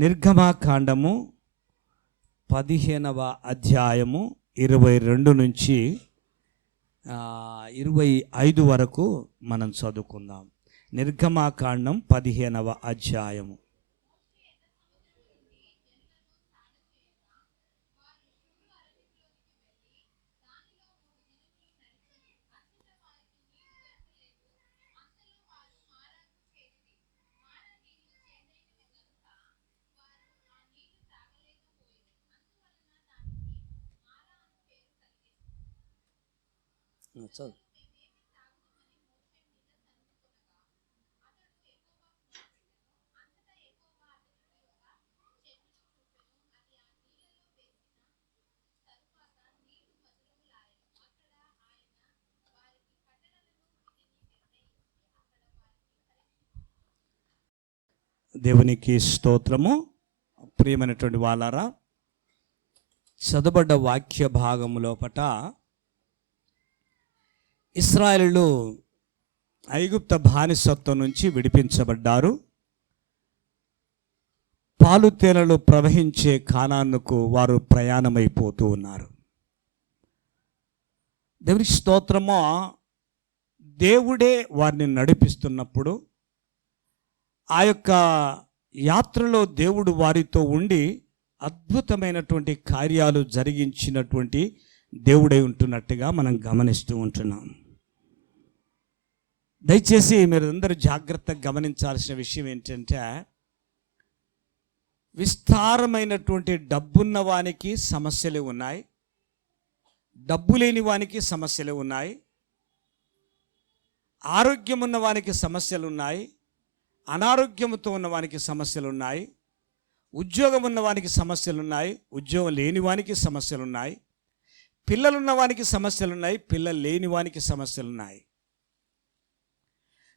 నిర్గమాకాండము 15వ అధ్యాయము 22 నుంచి 25 వరకు మనం చదువుకుందాం. నిర్గమాకాండం 15వ అధ్యాయము. దేవునికి స్తోత్రము. ప్రియమైనటువంటి వాళ్ళారా, చదవబడ్డ వాక్య భాగములోపట ఇశ్రాయేలు ఐగుప్త బానిసత్వం నుంచి విడిపించబడ్డారు. పాలు తేనెలు ప్రవహించే కానానుకు వారు ప్రయాణమైపోతూ ఉన్నారు. దేవునికి స్తోత్రము. దేవుడే వారిని నడిపిస్తున్నప్పుడు ఆ యొక్క యాత్రలో దేవుడు వారితో ఉండి అద్భుతమైనటువంటి కార్యాలు జరిగించినటువంటి దేవుడై ఉంటున్నట్టుగా మనం గమనిస్తూ ఉంటున్నాం. దయచేసి మీరు అందరూ జాగ్రత్తగా గమనించాల్సిన విషయం ఏంటంటే, విస్తారమైనటువంటి డబ్బున్న వానికి సమస్యలు ఉన్నాయి, డబ్బు లేని వానికి సమస్యలు ఉన్నాయి, ఆరోగ్యం ఉన్న వానికి సమస్యలు ఉన్నాయి, అనారోగ్యంతో ఉన్నవానికి సమస్యలు ఉన్నాయి, ఉద్యోగం ఉన్నవానికి సమస్యలు ఉన్నాయి, ఉద్యోగం లేని వానికి సమస్యలు ఉన్నాయి, పిల్లలున్న వానికి సమస్యలు ఉన్నాయి, పిల్లలు లేని వానికి సమస్యలు ఉన్నాయి.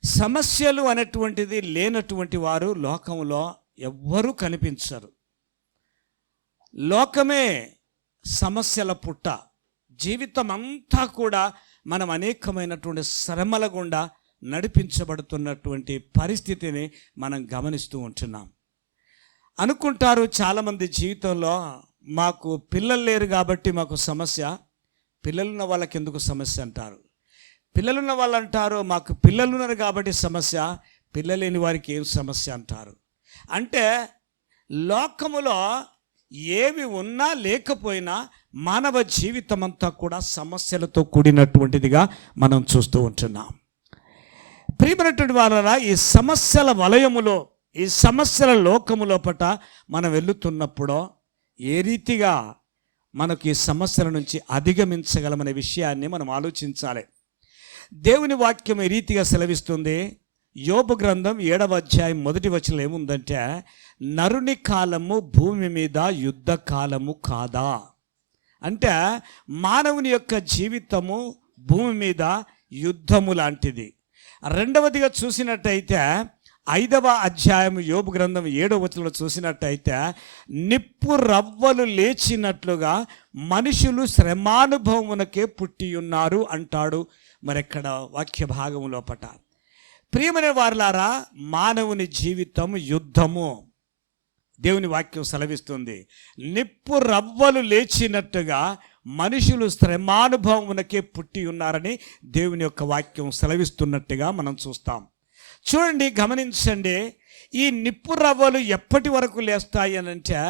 సమస్యలు అనేటువంటిది లేనటువంటి వారు లోకంలో ఎవ్వరూ కనిపించరు. లోకమే సమస్యల పుట్ట. జీవితం అంతా కూడా మనం అనేకమైనటువంటి శ్రమల గుండా నడిపించబడుతున్నటువంటి పరిస్థితిని మనం గమనిస్తూ ఉంటున్నాం. అనుకుంటారు చాలామంది జీవితంలో, మాకు పిల్లలు లేరు కాబట్టి మాకు సమస్య, పిల్లలున్న వాళ్ళకి ఎందుకు సమస్య అంటారు. పిల్లలున్న వాళ్ళు అంటారు, మాకు పిల్లలున్నారు కాబట్టి సమస్య, పిల్లలు లేని వారికి ఏం సమస్య అంటారు. అంటే లోకములో ఏవి ఉన్నా లేకపోయినా మానవ జీవితం అంతా కూడా సమస్యలతో కూడినటువంటిదిగా మనం చూస్తూ ఉంటున్నాం. ప్రియమైనటువంటి వారలా, ఈ సమస్యల వలయములో, ఈ సమస్యల లోకములోపట మనం వెళుతున్నప్పుడు ఏ రీతిగా మనకు ఈ సమస్యల నుంచి అధిగమించగలమనే విషయాన్ని మనం ఆలోచించాలి. దేవుని వాక్యం ఈ రీతిగా సెలవిస్తుంది. యోబు గ్రంథం 7వ అధ్యాయం 1వ వచనం ఏముందంటే, నరుని కాలము భూమి మీద యుద్ధ కాలము కాదా. అంటే మానవుని యొక్క జీవితము భూమి మీద యుద్ధము లాంటిది. రెండవదిగా చూసినట్టయితే 5వ అధ్యాయం యోబు గ్రంథం 7వ వచనంలో చూసినట్టయితే, నిప్పు రవ్వలు లేచినట్లుగా మనుషులు శ్రమానుభవమునకే పుట్టి ఉన్నారు అంటాడు మరెక్కడ వాక్య భాగము లోపట. ప్రియమైన వారలారా, మానవుని జీవితం యుద్ధము. దేవుని వాక్యం సెలవిస్తుంది, నిప్పు రవ్వలు లేచినట్టుగా మనుషులు శ్రమానుభవమునకే పుట్టి ఉన్నారని దేవుని యొక్క వాక్యం సెలవిస్తున్నట్టుగా మనం చూస్తాం. చూడండి, గమనించండి. ఈ నిప్పు రవ్వలు ఎప్పటి వరకు లేస్తాయి అని అంటే,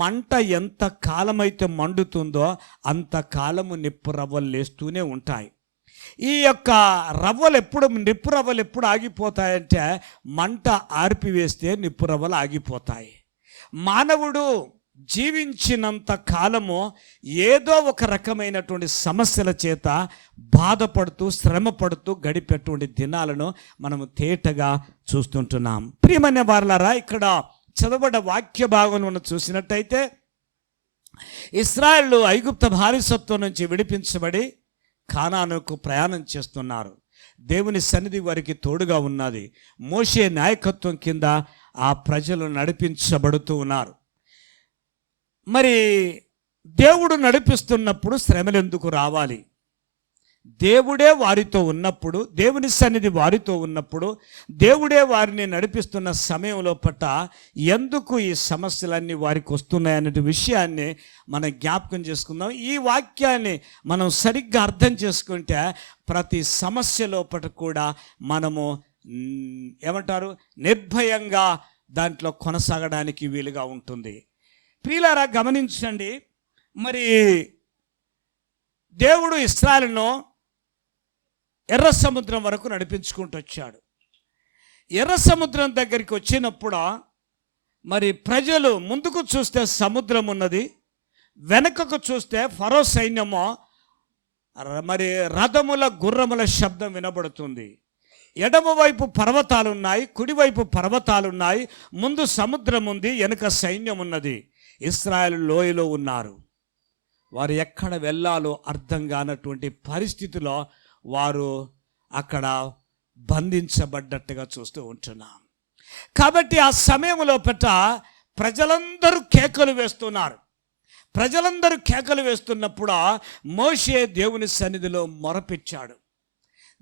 మంట ఎంత కాలమైతే మండుతుందో అంతకాలము నిప్పు రవ్వలు లేస్తూనే ఉంటాయి. ఈ యొక్క నిప్పు రవ్వలు ఎప్పుడు ఆగిపోతాయంటే, మంట ఆర్పివేస్తే నిప్పు రవ్వలు ఆగిపోతాయి. మానవుడు జీవించినంత కాలము ఏదో ఒక రకమైనటువంటి సమస్యల చేత బాధపడుతూ శ్రమ పడుతూ గడిపేటువంటి దినాలను మనము తేటగా చూస్తుంటున్నాం. ప్రియమైన వారలారా, ఇక్కడ చదవబడ్డ వాక్య భాగం చూసినట్టయితే, ఇశ్రాయేలు ఐగుప్త బానిసత్వం నుంచి విడిపించబడి కానానుకు ప్రయాణం చేస్తున్నారు. దేవుని సన్నిధి వారికి తోడుగా ఉన్నది. మోషే నాయకత్వం కింద ఆ ప్రజలు నడిపించబడుతూ ఉన్నారు. మరి దేవుడు నడిపిస్తున్నప్పుడు శ్రమలు ఎందుకు రావాలి? దేవుడే వారితో ఉన్నప్పుడు, దేవుని సన్నిధి వారితో ఉన్నప్పుడు, దేవుడే వారిని నడిపిస్తున్న సమయంలో పట్ల ఎందుకు ఈ సమస్యలన్నీ వారికి వస్తున్నాయనే విషయాన్ని మనం జ్ఞాపకం చేసుకుందాం. ఈ వాక్యాన్ని మనం సరిగ్గా అర్థం చేసుకుంటే ప్రతి సమస్య లోపల కూడా మనము ఏమంటారు, నిర్భయంగా దాంట్లో కొనసాగడానికి వీలుగా ఉంటుంది. ప్రియులారా, గమనించండి. మరి దేవుడు ఇశ్రాయేలును ఎర్ర సముద్రం వరకు నడిపించుకుంటూ వచ్చాడు. ఎర్ర సముద్రం దగ్గరికి వచ్చినప్పుడు మరి ప్రజలు ముందుకు చూస్తే సముద్రం ఉన్నది, వెనకకు చూస్తే ఫరో సైన్యము మరి రథముల గుర్రముల శబ్దం వినబడుతుంది. ఎడమ వైపు పర్వతాలు ఉన్నాయి, కుడివైపు పర్వతాలు ఉన్నాయి, ముందు సముద్రం ఉంది, వెనుక సైన్యం ఉన్నది. ఇశ్రాయేలు లోయలో ఉన్నారు. వారు ఎక్కడ వెళ్ళాలో అర్థం కానటువంటి పరిస్థితిలో వారు అక్కడ బంధించబడ్డట్టుగా చూస్తూ ఉంటున్నాం. కాబట్టి ఆ సమయంలో ప్రజలందరూ కేకలు వేస్తున్నారు. ప్రజలందరూ కేకలు వేస్తున్నప్పుడు మోషే దేవుని సన్నిధిలో మొరపెట్టాడు.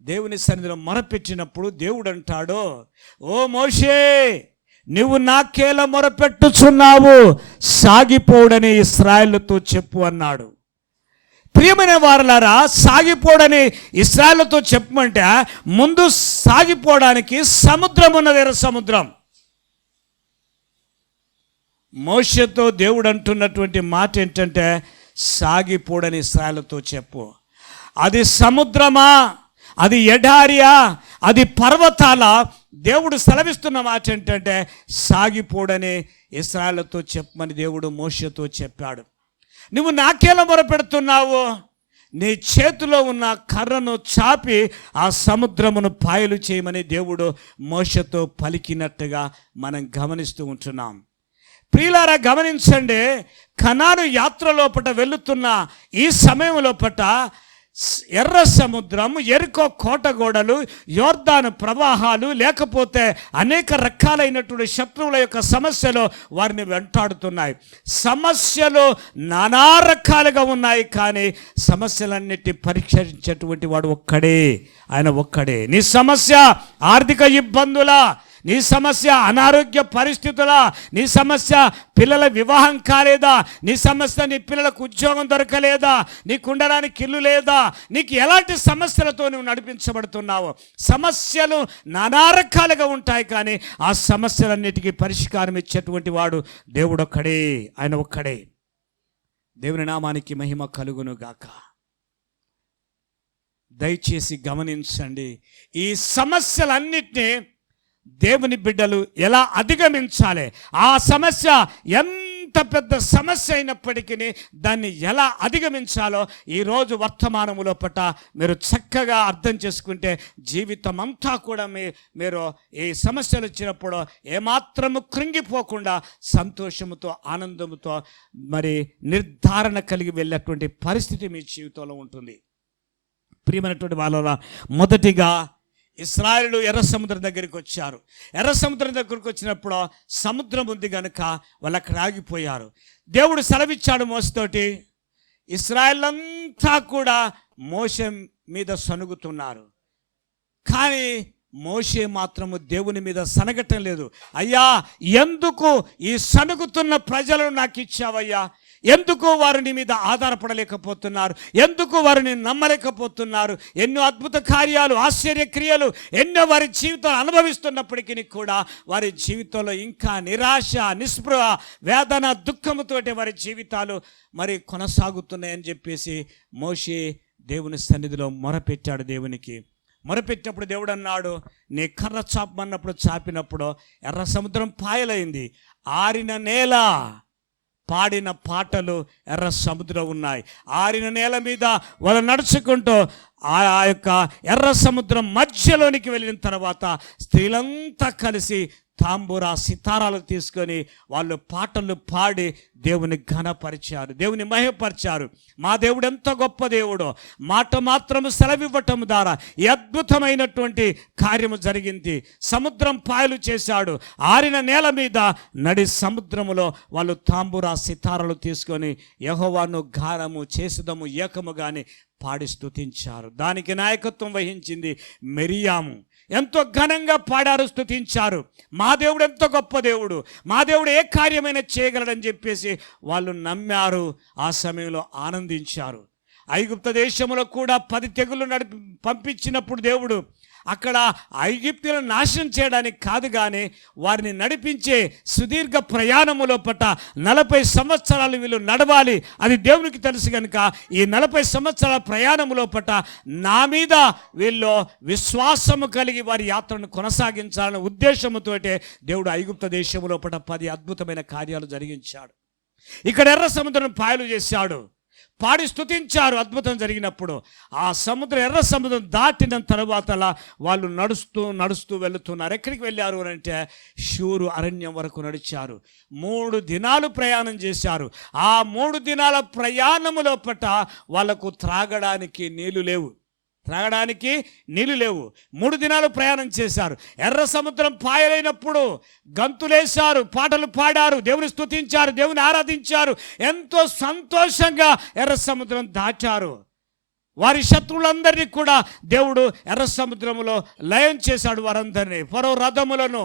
దేవుని సన్నిధిలో మొరపెట్టినప్పుడు దేవుడు అంటాడు, ఓ మోషే, నువ్వు నాకేల మొరపెట్టుచున్నావు, సాగిపోడని ఇశ్రాయేలుతో చెప్పు అన్నాడు. ప్రియమైన వారలారా, సాగిపోడని ఇశ్రాయేలుతో చెప్పమంటే ముందు సాగిపోవడానికి సముద్రం ఉన్నది, ఎర్ర సముద్రం. మోషేతో దేవుడు అంటున్నటువంటి మాట ఏంటంటే, సాగిపోడని ఇశ్రాయేలుతో చెప్పు. అది సముద్రమా, అది ఎడారియా, అది పర్వతాల, దేవుడు సెలవిస్తున్న మాట ఏంటంటే సాగిపోడని ఇశ్రాయేలుతో చెప్పమని దేవుడు మోషేతో చెప్పాడు. నువ్వు నాకేలా మొరపెడుతున్నావు? నీ చేతిలో ఉన్న కర్రను చాపి ఆ సముద్రమును పాయలు చేయమని దేవుడు మోషేతో పలికినట్టుగా మనం గమనిస్తూ ఉంటున్నాం. ప్రియులారా, గమనించండి. కనాను యాత్ర లోపట వెళుతున్న ఈ సమయం లోపట ఎర్ర సముద్రం, ఎరికో కోటగోడలు, యోర్దాను ప్రవాహాలు, లేకపోతే అనేక రకాలైనటువంటి శత్రువుల యొక్క సమస్యలు వారిని వెంటాడుతున్నాయి. సమస్యలు నానా రకాలుగా ఉన్నాయి, కానీ సమస్యలన్నిటి పరిష్కరించేటువంటి వాడు ఒక్కడే, ఆయన ఒక్కడే. నీ సమస్య ఆర్థిక ఇబ్బందుల, నీ సమస్య అనారోగ్య పరిస్థితుల, నీ సమస్య పిల్లల వివాహం కాలేదా, నీ సమస్య నీ పిల్లలకు ఉద్యోగం దొరకలేదా, నీకు ఉండడానికి ఇల్లు లేదా, నీకు ఎలాంటి సమస్యలతో నువ్వు నడిపించబడుతున్నావు? సమస్యలు నానా రకాలుగా ఉంటాయి, కానీ ఆ సమస్యలన్నిటికీ పరిష్కారం ఇచ్చేటువంటి వాడు దేవుడు ఒక్కడే, ఆయన ఒక్కడే. దేవుని నామానికి మహిమ కలుగును గాక. దయచేసి గమనించండి, ఈ సమస్యలన్నిటినీ దేవుని బిడ్డలు ఎలా అధిగమించాలి, ఆ సమస్య ఎంత పెద్ద సమస్య అయినప్పటికీ దాన్ని ఎలా అధిగమించాలో ఈరోజు వర్తమానములో మీరు చక్కగా అర్థం చేసుకుంటే జీవితం అంతా కూడా మీరు ఈ సమస్యలు వచ్చినప్పుడు ఏమాత్రము కృంగిపోకుండా సంతోషముతో, ఆనందముతో మరి నిర్ధారణ కలిగి వెళ్ళేటువంటి పరిస్థితి మీ జీవితంలో ఉంటుంది. ప్రియమైనటువంటి వాళ్ళ, మొదటిగా ఇశ్రాయేలు ఎర్ర సముద్రం దగ్గరికి వచ్చారు. ఎర్ర సముద్రం దగ్గరికి వచ్చినప్పుడు సముద్రం ఉంది కనుక వాళ్ళు అక్కడ ఆగిపోయారు. దేవుడు సెలవిచ్చాడు మోషేతోటి. ఇశ్రాయేలంతా కూడా మోషే మీద సనుగుతున్నారు, కానీ మోషే మాత్రము దేవుని మీద సనగటం లేదు. అయ్యా, ఎందుకు ఈ సనుగుతున్న ప్రజలను నాకు ఇచ్చావయ్యా? ఎందుకు వారిని మీద ఆధారపడలేకపోతున్నారు? ఎందుకు వారిని నమ్మలేకపోతున్నారు? ఎన్నో అద్భుత కార్యాలు, ఆశ్చర్యక్రియలు ఎన్నో వారి జీవితాలు అనుభవిస్తున్నప్పటికీ కూడా వారి జీవితంలో ఇంకా నిరాశ, నిస్పృహ, వేదన, దుఃఖముతోటి వారి జీవితాలు మరి కొనసాగుతున్నాయని చెప్పేసి మోషే దేవుని సన్నిధిలో మొరపెట్టాడు. దేవునికి మొరపెట్టినప్పుడు దేవుడు అన్నాడు, నీ కర్ర చాపమన్నప్పుడు చాపినప్పుడు ఎర్ర సముద్రం పాయలైంది. ఆరిన నేల, పాడిన పాటలు ఎర్ర సముద్రం ఉన్నాయి. ఆరిన నేల మీద వాళ్ళు నడుచుకుంటూ ఆ యొక్క ఎర్ర సముద్రం మధ్యలోనికి వెళ్ళిన తర్వాత స్త్రీలంతా కలిసి తాంబూరా, సితారాలు తీసుకొని వాళ్ళు పాటలు పాడి దేవుని ఘనపరిచారు, దేవుని మహిమపరిచారు. మా దేవుడు ఎంత గొప్ప దేవుడో, మాట మాత్రము సెలవివ్వటం ద్వారా ఈ అద్భుతమైనటువంటి కార్యము జరిగింది. సముద్రం పాయలు చేశాడు. ఆరిన నేల మీద నడి సముద్రములో వాళ్ళు తాంబూరా, సితారాలు తీసుకొని యెహోవాను గానము చేసేదము ఏకము గాని పాడి స్తుతించారు. దానికి నాయకత్వం వహించింది మిరియాము. ఎంతో ఘనంగా పాడారు, స్తుతించారు. మా దేవుడు ఎంతో గొప్ప దేవుడు, మా దేవుడు ఏ కార్యమైనా చేయగలడని చెప్పేసి వాళ్ళు నమ్మారు. ఆ సమయంలో ఆనందించారు. ఐగుప్తు దేశంలో కూడా 10 తెగుళ్ళు పంపించినప్పుడు దేవుడు అక్కడ ఐగుప్తులను నాశనం చేయడానికి కాదు, కానీ వారిని నడిపించే సుదీర్ఘ ప్రయాణములో పట్ల 40 సంవత్సరాలు వీళ్ళు నడవాలి. అది దేవునికి తెలుసు కనుక ఈ 40 సంవత్సరాల ప్రయాణములో పట్ల నా మీద వీళ్ళు విశ్వాసము కలిగి వారి యాత్రను కొనసాగించాలనే ఉద్దేశంతో దేవుడు ఐగుప్తు దేశంలో పట్ల 10 అద్భుతమైన కార్యాలు జరిగించాడు. ఇక్కడ ఎర్ర సముద్రం పాయలు చేశాడు. పాడి స్తుతించారు. అద్భుతం జరిగినప్పుడు ఆ ఎర్ర సముద్రం దాటిన తర్వాత వాళ్ళు నడుస్తూ వెళుతున్నారు. ఎక్కడికి వెళ్ళారు అంటే షూరు అరణ్యం వరకు నడిచారు. 3 దినాలు ప్రయాణం చేశారు. ఆ 3 దినాల ప్రయాణములో పట్ల వాళ్ళకు త్రాగడానికి నీళ్లు లేవు. 3 దినాలు ప్రయాణం చేశారు. ఎర్ర సముద్రం పాయలైనప్పుడు గంతులేశారు, పాటలు పాడారు, దేవుని స్తుతించారు, దేవుని ఆరాధించారు. ఎంతో సంతోషంగా ఎర్ర సముద్రం దాటారు. వారి శత్రువులందరినీ కూడా దేవుడు ఎర్ర సముద్రంలో లయం చేశాడు. వారందరినీ, ఫరో రథములను,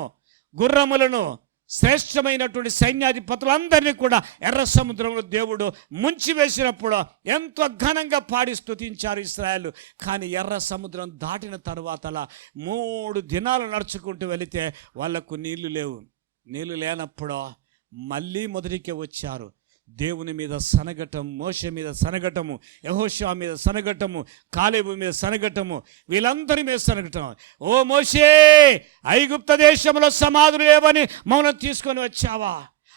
గుర్రములను, శ్రేష్టమైనటువంటి సైన్యాధిపతులందరినీ కూడా ఎర్ర సముద్రంలో దేవుడు ముంచి వేసినప్పుడు ఎంతో ఘనంగా పాడి స్తుతించారు ఇశ్రాయేలు. కానీ ఎర్ర సముద్రం దాటిన తర్వాత 3 దినాలు నడుచుకుంటూ వెళితే వాళ్లకు నీళ్లు లేవు. నీళ్లు లేనప్పుడు మళ్ళీ మొదటికే వచ్చారు. దేవుని మీద సనగటం, మోషే మీద సనగటము, యెహోషువ మీద సనగటము, కాలేబు మీద సనగటము, వీళ్ళందరి మీద సనగటం. ఓ మోషే, ఐగుప్తు దేశంలో సమాధులు లేవని మమ్మల్ని తీసుకొని వచ్చావా?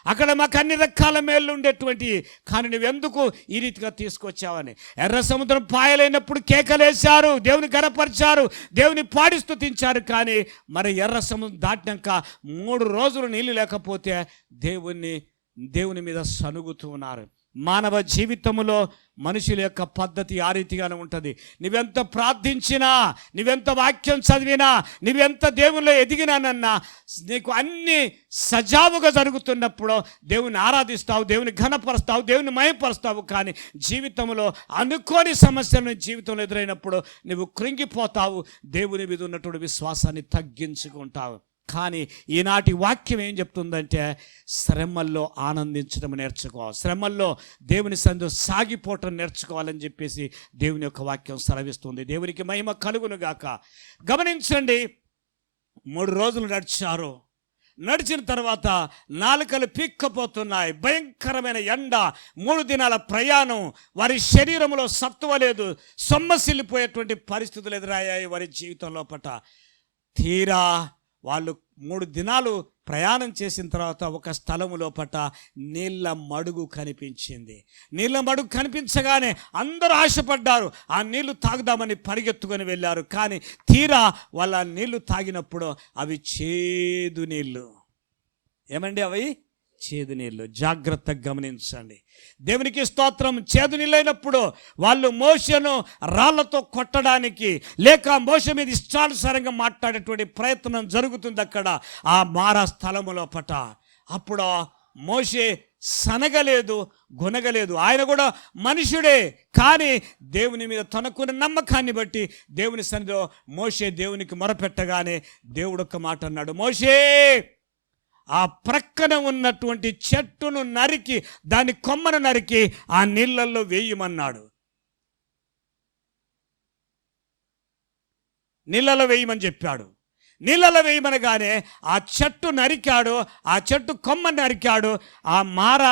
అక్కడ మాకు అన్ని రకాల మేళ్ళు ఉండేటువంటి, కానీ నువ్వెందుకు ఈ రీతిగా తీసుకొచ్చావని. ఎర్ర సముద్రం పాయలైనప్పుడు కేకలేశారు, దేవుని గనపరిచారు, దేవుని పాడి స్తుతించారు. కానీ మరి ఎర్ర సముద్రం దాటినాక 3 రోజులు నీళ్ళు లేకపోతే దేవుని మీద సనుగుతూ ఉన్నారు. మానవ జీవితంలో మనుషుల యొక్క పద్ధతి ఆ రీతిగానే ఉంటుంది. నువ్వెంత ప్రార్థించినా, నువ్వెంత వాక్యం చదివినా, నువ్వెంత దేవునిలో ఎదిగినానన్నా నీకు అన్ని సజావుగా జరుగుతున్నప్పుడు దేవుని ఆరాధిస్తావు, దేవుని ఘనపరుస్తావు, దేవుని మహిమపరుస్తావు. కానీ జీవితంలో అనుకోని సమస్యలను జీవితంలో ఎదురైనప్పుడు నువ్వు కృంగిపోతావు, దేవుని మీద ఉన్నటువంటి విశ్వాసాన్ని తగ్గించుకుంటావు. కానీ ఈనాటి వాక్యం ఏం చెప్తుందంటే శ్రమల్లో ఆనందించడం నేర్చుకోవాలి, శ్రమల్లో దేవుని సన్నిధిలో సాగిపోవటం నేర్చుకోవాలని చెప్పేసి దేవుని యొక్క వాక్యం సెలవిస్తుంది. దేవునికి మహిమ కలుగును గాక. గమనించండి, 3 రోజులు నడిచారు. నడిచిన తర్వాత నాలుకలు పీక్కపోతున్నాయి. భయంకరమైన ఎండ, 3 దినాల ప్రయాణం. వారి శరీరంలో సత్తువ లేదు, సొమ్మసిల్లిపోయేటువంటి పరిస్థితులు ఎదురయ్యాయి వారి జీవితంలో పట్ల. తీరా వాళ్ళు 3 దినాలు ప్రయాణం చేసిన తర్వాత ఒక స్థలము లోపట నీళ్ళ మడుగు కనిపించింది. నీళ్ళ మడుగు కనిపించగానే అందరూ ఆశపడ్డారు, ఆ నీళ్లు తాగుదామని పరిగెత్తుకొని వెళ్ళారు. కానీ తీరా వాళ్ళ నీళ్లు తాగినప్పుడు అవి చేదు నీళ్ళు. ఏమండి అవి? చేదు నీళ్ళు. జాగ్రత్తగా గమనించండి. దేవునికి స్తోత్రం. చేదు నీళ్ళైనప్పుడు వాళ్ళు మోషేను రాళ్లతో కొట్టడానికి, లేక మోషే మీద ఇష్టానుసారంగా మాట్లాడేటువంటి ప్రయత్నం జరుగుతుంది అక్కడ ఆ మారా స్థలములో పట. అప్పుడు మోషే సనగలేదు, గొనగలేదు. ఆయన కూడా మనుషుడే, కానీ దేవుని మీద తనకున్న నమ్మకాన్ని బట్టి దేవుని సన్నిధిలో మోషే దేవునికి మొరపెట్టగానే దేవుడు ఒక్క మాట అన్నాడు, మోషే ఆ ప్రక్కన ఉన్నటువంటి చెట్టును నరికి, దాని కొమ్మను నరికి ఆ నీళ్ళల్లో వేయమన్నాడు. నీళ్ళలో వేయమని చెప్పాడు. నీళ్ళలో వేయమనగానే ఆ చెట్టు నరికాడు, ఆ చెట్టు కొమ్మని నరికాడు. ఆ మార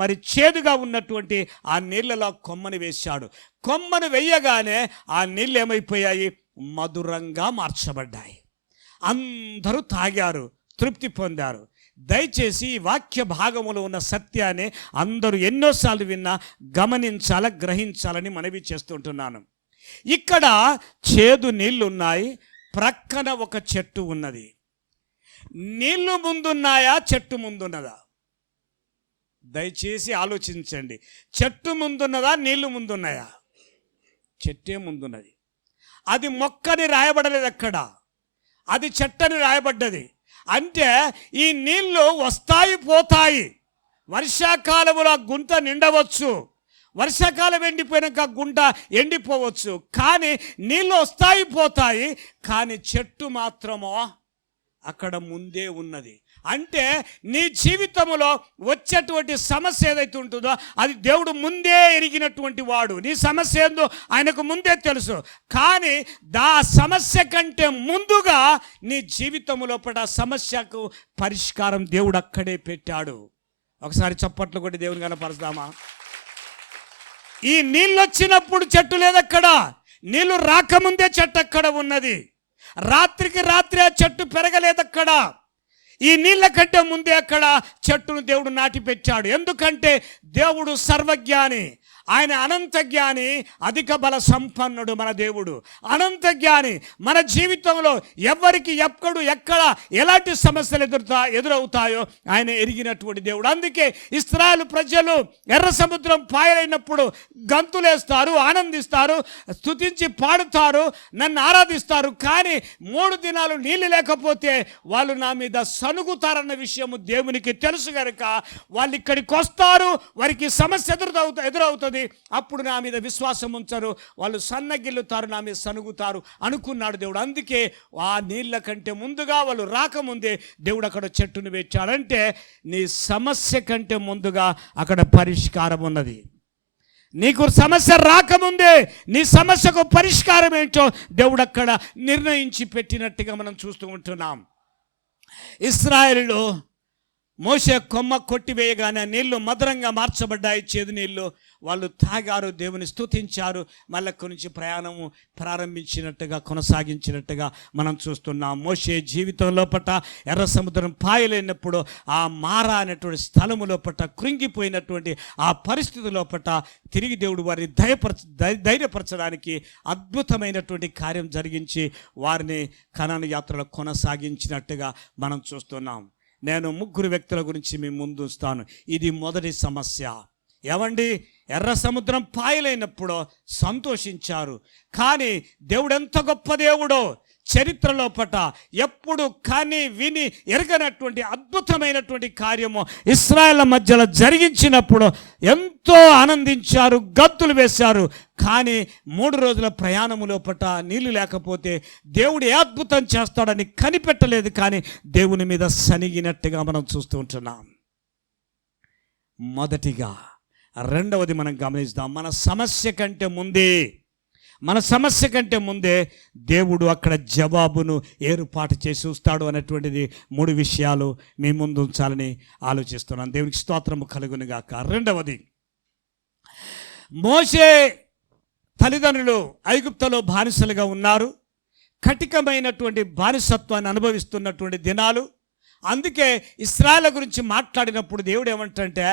మరి చేదుగా ఉన్నటువంటి ఆ నీళ్ళలో కొమ్మని వేశాడు. కొమ్మను వేయగానే ఆ నీళ్ళు ఏమైపోయాయి? మధురంగా మార్చబడ్డాయి. అందరూ తాగారు, తృప్తి పొందారు. దయచేసి ఈ వాక్య భాగములో ఉన్న సత్యాన్ని అందరూ ఎన్నోసార్లు విన్నా గమనించాల, గ్రహించాలని మనవి చేస్తుంటున్నాను. ఇక్కడ చేదు నీళ్ళు ఉన్నాయి, ప్రక్కన ఒక చెట్టు ఉన్నది. నీళ్లు ముందున్నాయా, చెట్టు ముందున్నదా? దయచేసి ఆలోచించండి. చెట్టు ముందున్నదా, నీళ్లు ముందున్నాయా? చెట్టే ముందున్నది. అది మొక్కని రాయబడలేదు అక్కడ, అది చెట్టని రాయబడ్డది. అంటే ఈ నీళ్లు వస్తాయి పోతాయి. వర్షాకాలంలో గుంత నిండవచ్చు, వర్షాకాలం ఎండిపోయినాక గుంట ఎండిపోవచ్చు, కానీ నీళ్ళు వస్తాయి పోతాయి, కానీ చెట్టు మాత్రమో అక్కడ ముందే ఉన్నది. అంటే నీ జీవితంలో వచ్చేటువంటి సమస్య ఏదైతే ఉంటుందో అది దేవుడు ముందే ఎరిగినటువంటి వాడు. నీ సమస్య ఏందో ఆయనకు ముందే తెలుసు, కానీ దా సమస్య కంటే ముందుగా నీ జీవితంలో పడ సమస్యకు పరిష్కారం దేవుడు అక్కడే పెట్టాడు. ఒకసారి చప్పట్లు కొట్టి దేవుని కనపరుస్తామా? ఈ నీళ్ళు వచ్చినప్పుడు చెట్టు లేదక్కడ, నీళ్ళు రాకముందే చెట్టు అక్కడ ఉన్నది. రాత్రికి రాత్రి ఆ చెట్టు పెరగలేదక్కడ. ఈ నీళ్ళ కంటే ముందే అక్కడ చెట్టును దేవుడు నాటి పెట్టాడు. ఎందుకంటే దేవుడు సర్వజ్ఞాని, ఆయన అనంత జ్ఞాని, అధిక బల సంపన్నుడు. మన దేవుడు అనంత జ్ఞాని. మన జీవితంలో ఎవరికి ఎక్కడ ఎలాంటి సమస్యలు ఎదురవుతాయో ఆయన ఎరిగినటువంటి దేవుడు. అందుకే ఇశ్రాయేలు ప్రజలు ఎర్ర సముద్రం పాయలైనప్పుడు గంతులేస్తారు, ఆనందిస్తారు, స్తుతించి పాడుతారు, నన్ను ఆరాధిస్తారు. కానీ 3 దినాలు నీళ్ళు లేకపోతే వాళ్ళు నా మీద సనుగుతారన్న విషయము దేవునికి తెలుసు కనుక వాళ్ళు ఇక్కడికి వస్తారు, వారికి సమస్య ఎదురవుతుంది, అప్పుడు నా మీద విశ్వాసం ఉంచరు, వాళ్ళు సన్నగిల్లుతారు, నా మీద సనుగుతారు అనుకున్నాడు దేవుడు. అందుకే ఆ నీళ్ళ కంటే ముందుగా వాళ్ళు రాకముందే దేవుడు అక్కడ చెట్టును పెట్టాడంటే నీ సమస్య కంటే ముందుగా అక్కడ పరిష్కారం ఉన్నది. నీకు సమస్య రాకముందే నీ సమస్యకు పరిష్కారం ఏంటో దేవుడు అక్కడ నిర్ణయించి పెట్టినట్టుగా మనం చూస్తూ ఉంటున్నాం. ఇశ్రాయేలులో మోషే కొమ్మ కొట్టివేయగానే నీళ్లు మధురంగా మార్చబడ్డాయి, చేదు నీళ్లు. వాళ్ళు తాగారు, దేవుని స్తుతించారు, మళ్ళీ నుంచి ప్రయాణము ప్రారంభించినట్టుగా కొనసాగించినట్టుగా మనం చూస్తున్నాం. మోషే జీవితం లోపట ఎర్ర సముద్రం పాయలేనప్పుడు ఆ మారా అనేటువంటి స్థలము లోపట కృంగిపోయినటువంటి ఆ పరిస్థితి లోపట తిరిగి దేవుడు వారిని ధైర్యపరచడానికి అద్భుతమైనటువంటి కార్యం జరిగించి వారిని కనాను యాత్రలో కొనసాగించినట్టుగా మనం చూస్తున్నాం. నేను 3 వ్యక్తుల గురించి మీ ముందు ఉంచుతాను. ఇది మొదటి సమస్య. ఏమండి, ఎర్ర సముద్రం పాయలైనప్పుడు సంతోషించారు, కానీ దేవుడు ఎంత గొప్ప దేవుడో చరిత్రలో పట ఎప్పుడు కానీ విని ఎరగనటువంటి అద్భుతమైనటువంటి కార్యము ఇశ్రాయేల్ మధ్యలో జరిగించినప్పుడు ఎంతో ఆనందించారు, గంతులు వేశారు. కానీ 3 రోజుల ప్రయాణము లోపట నీళ్లు లేకపోతే దేవుడు ఏ అద్భుతం చేస్తాడని కనిపెట్టలేదు, కానీ దేవుని మీద సనిగినట్టుగా మనం చూస్తూ ఉంటున్నాం. మొదటిగా. రెండవది మనం గమనిస్తాం, మన సమస్య కంటే ముందే దేవుడు అక్కడ జవాబును ఏర్పాటు చేసి చూస్తాడు అనేటువంటిది 3 విషయాలు మీ ముందు ఉంచాలని ఆలోచిస్తున్నాను. దేవునికి స్తోత్రము కలుగును గాక. రెండవది, మోషే తల్లిదండ్రులు ఐగుప్తులో బానిసలుగా ఉన్నారు, కఠినమైనటువంటి బానిసత్వాన్ని అనుభవిస్తున్నటువంటి దినాలు. అందుకే ఇశ్రాయేలు గురించి మాట్లాడినప్పుడు దేవుడు ఏమంటే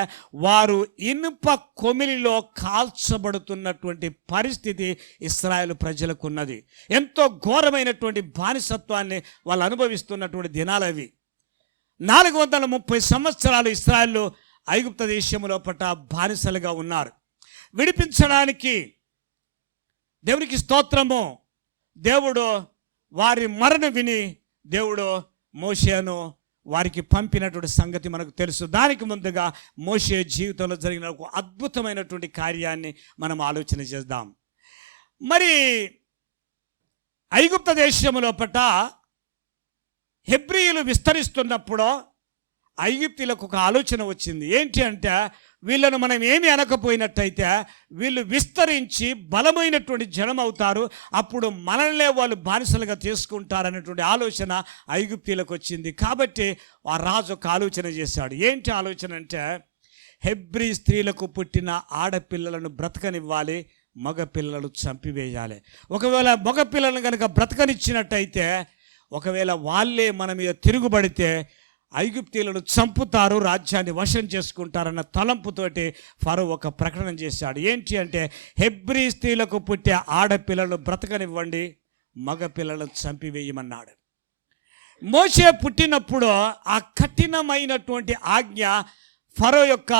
వారు ఇనుప కొమిలిలో కాల్చబడుతున్నటువంటి పరిస్థితి ఇశ్రాయేలు ప్రజలకు ఉన్నది. ఎంతో ఘోరమైనటువంటి బానిసత్వాన్ని వాళ్ళు అనుభవిస్తున్నటువంటి దినాలు అవి. 430 సంవత్సరాలు ఇశ్రాయేలు ఐగుప్తు దేశంలో పట్ట బానిసలుగా ఉన్నారు. విడిపించడానికి దేవునికి స్తోత్రము, దేవుడు వారి మరణ విని దేవుడు మోషేను వారికి పంపినటువంటి సంగతి మనకు తెలుసు. దానికి ముందుగా మోషే జీవితంలో జరిగిన ఒక అద్భుతమైనటువంటి కార్యాన్ని మనం ఆలోచన చేద్దాం. మరి ఐగుప్తు దేశంలో పట హెబ్రీయులు విస్తరిస్తున్నప్పుడు ఐగుప్తీలకు ఒక ఆలోచన వచ్చింది. ఏంటి అంటే, వీళ్ళను మనం ఏమి అనకపోయినట్టయితే వీళ్ళు విస్తరించి బలమైనటువంటి జనం అవుతారు, అప్పుడు మనల్నే వాళ్ళు బానిసలుగా తీసుకుంటారనేటువంటి ఆలోచన ఐగుప్తీలకు వచ్చింది. కాబట్టి ఆ రాజు ఒక ఆలోచన చేశాడు. ఏంటి ఆలోచన అంటే, హెబ్రీ స్త్రీలకు పుట్టిన ఆడపిల్లలను బ్రతకనివ్వాలి, మగపిల్లలు చంపివేయాలి. ఒకవేళ మగపిల్లలను కనుక బ్రతకనిచ్చినట్టయితే, ఒకవేళ వాళ్ళే మన మీద తిరుగుబడితే ఐగుప్తీయులను చంపుతారు, రాజ్యాన్ని వశం చేసుకుంటారన్న తలంపుతోటి ఫరో ఒక ప్రకటన చేశాడు. ఏంటి అంటే, హెబ్రీ స్త్రీలకు పుట్టే ఆడపిల్లలను బ్రతకనివ్వండి, మగపిల్లలను చంపివేయమన్నాడు. మోషే పుట్టినప్పుడు ఆ కఠినమైనటువంటి ఆజ్ఞ ఫరో యొక్క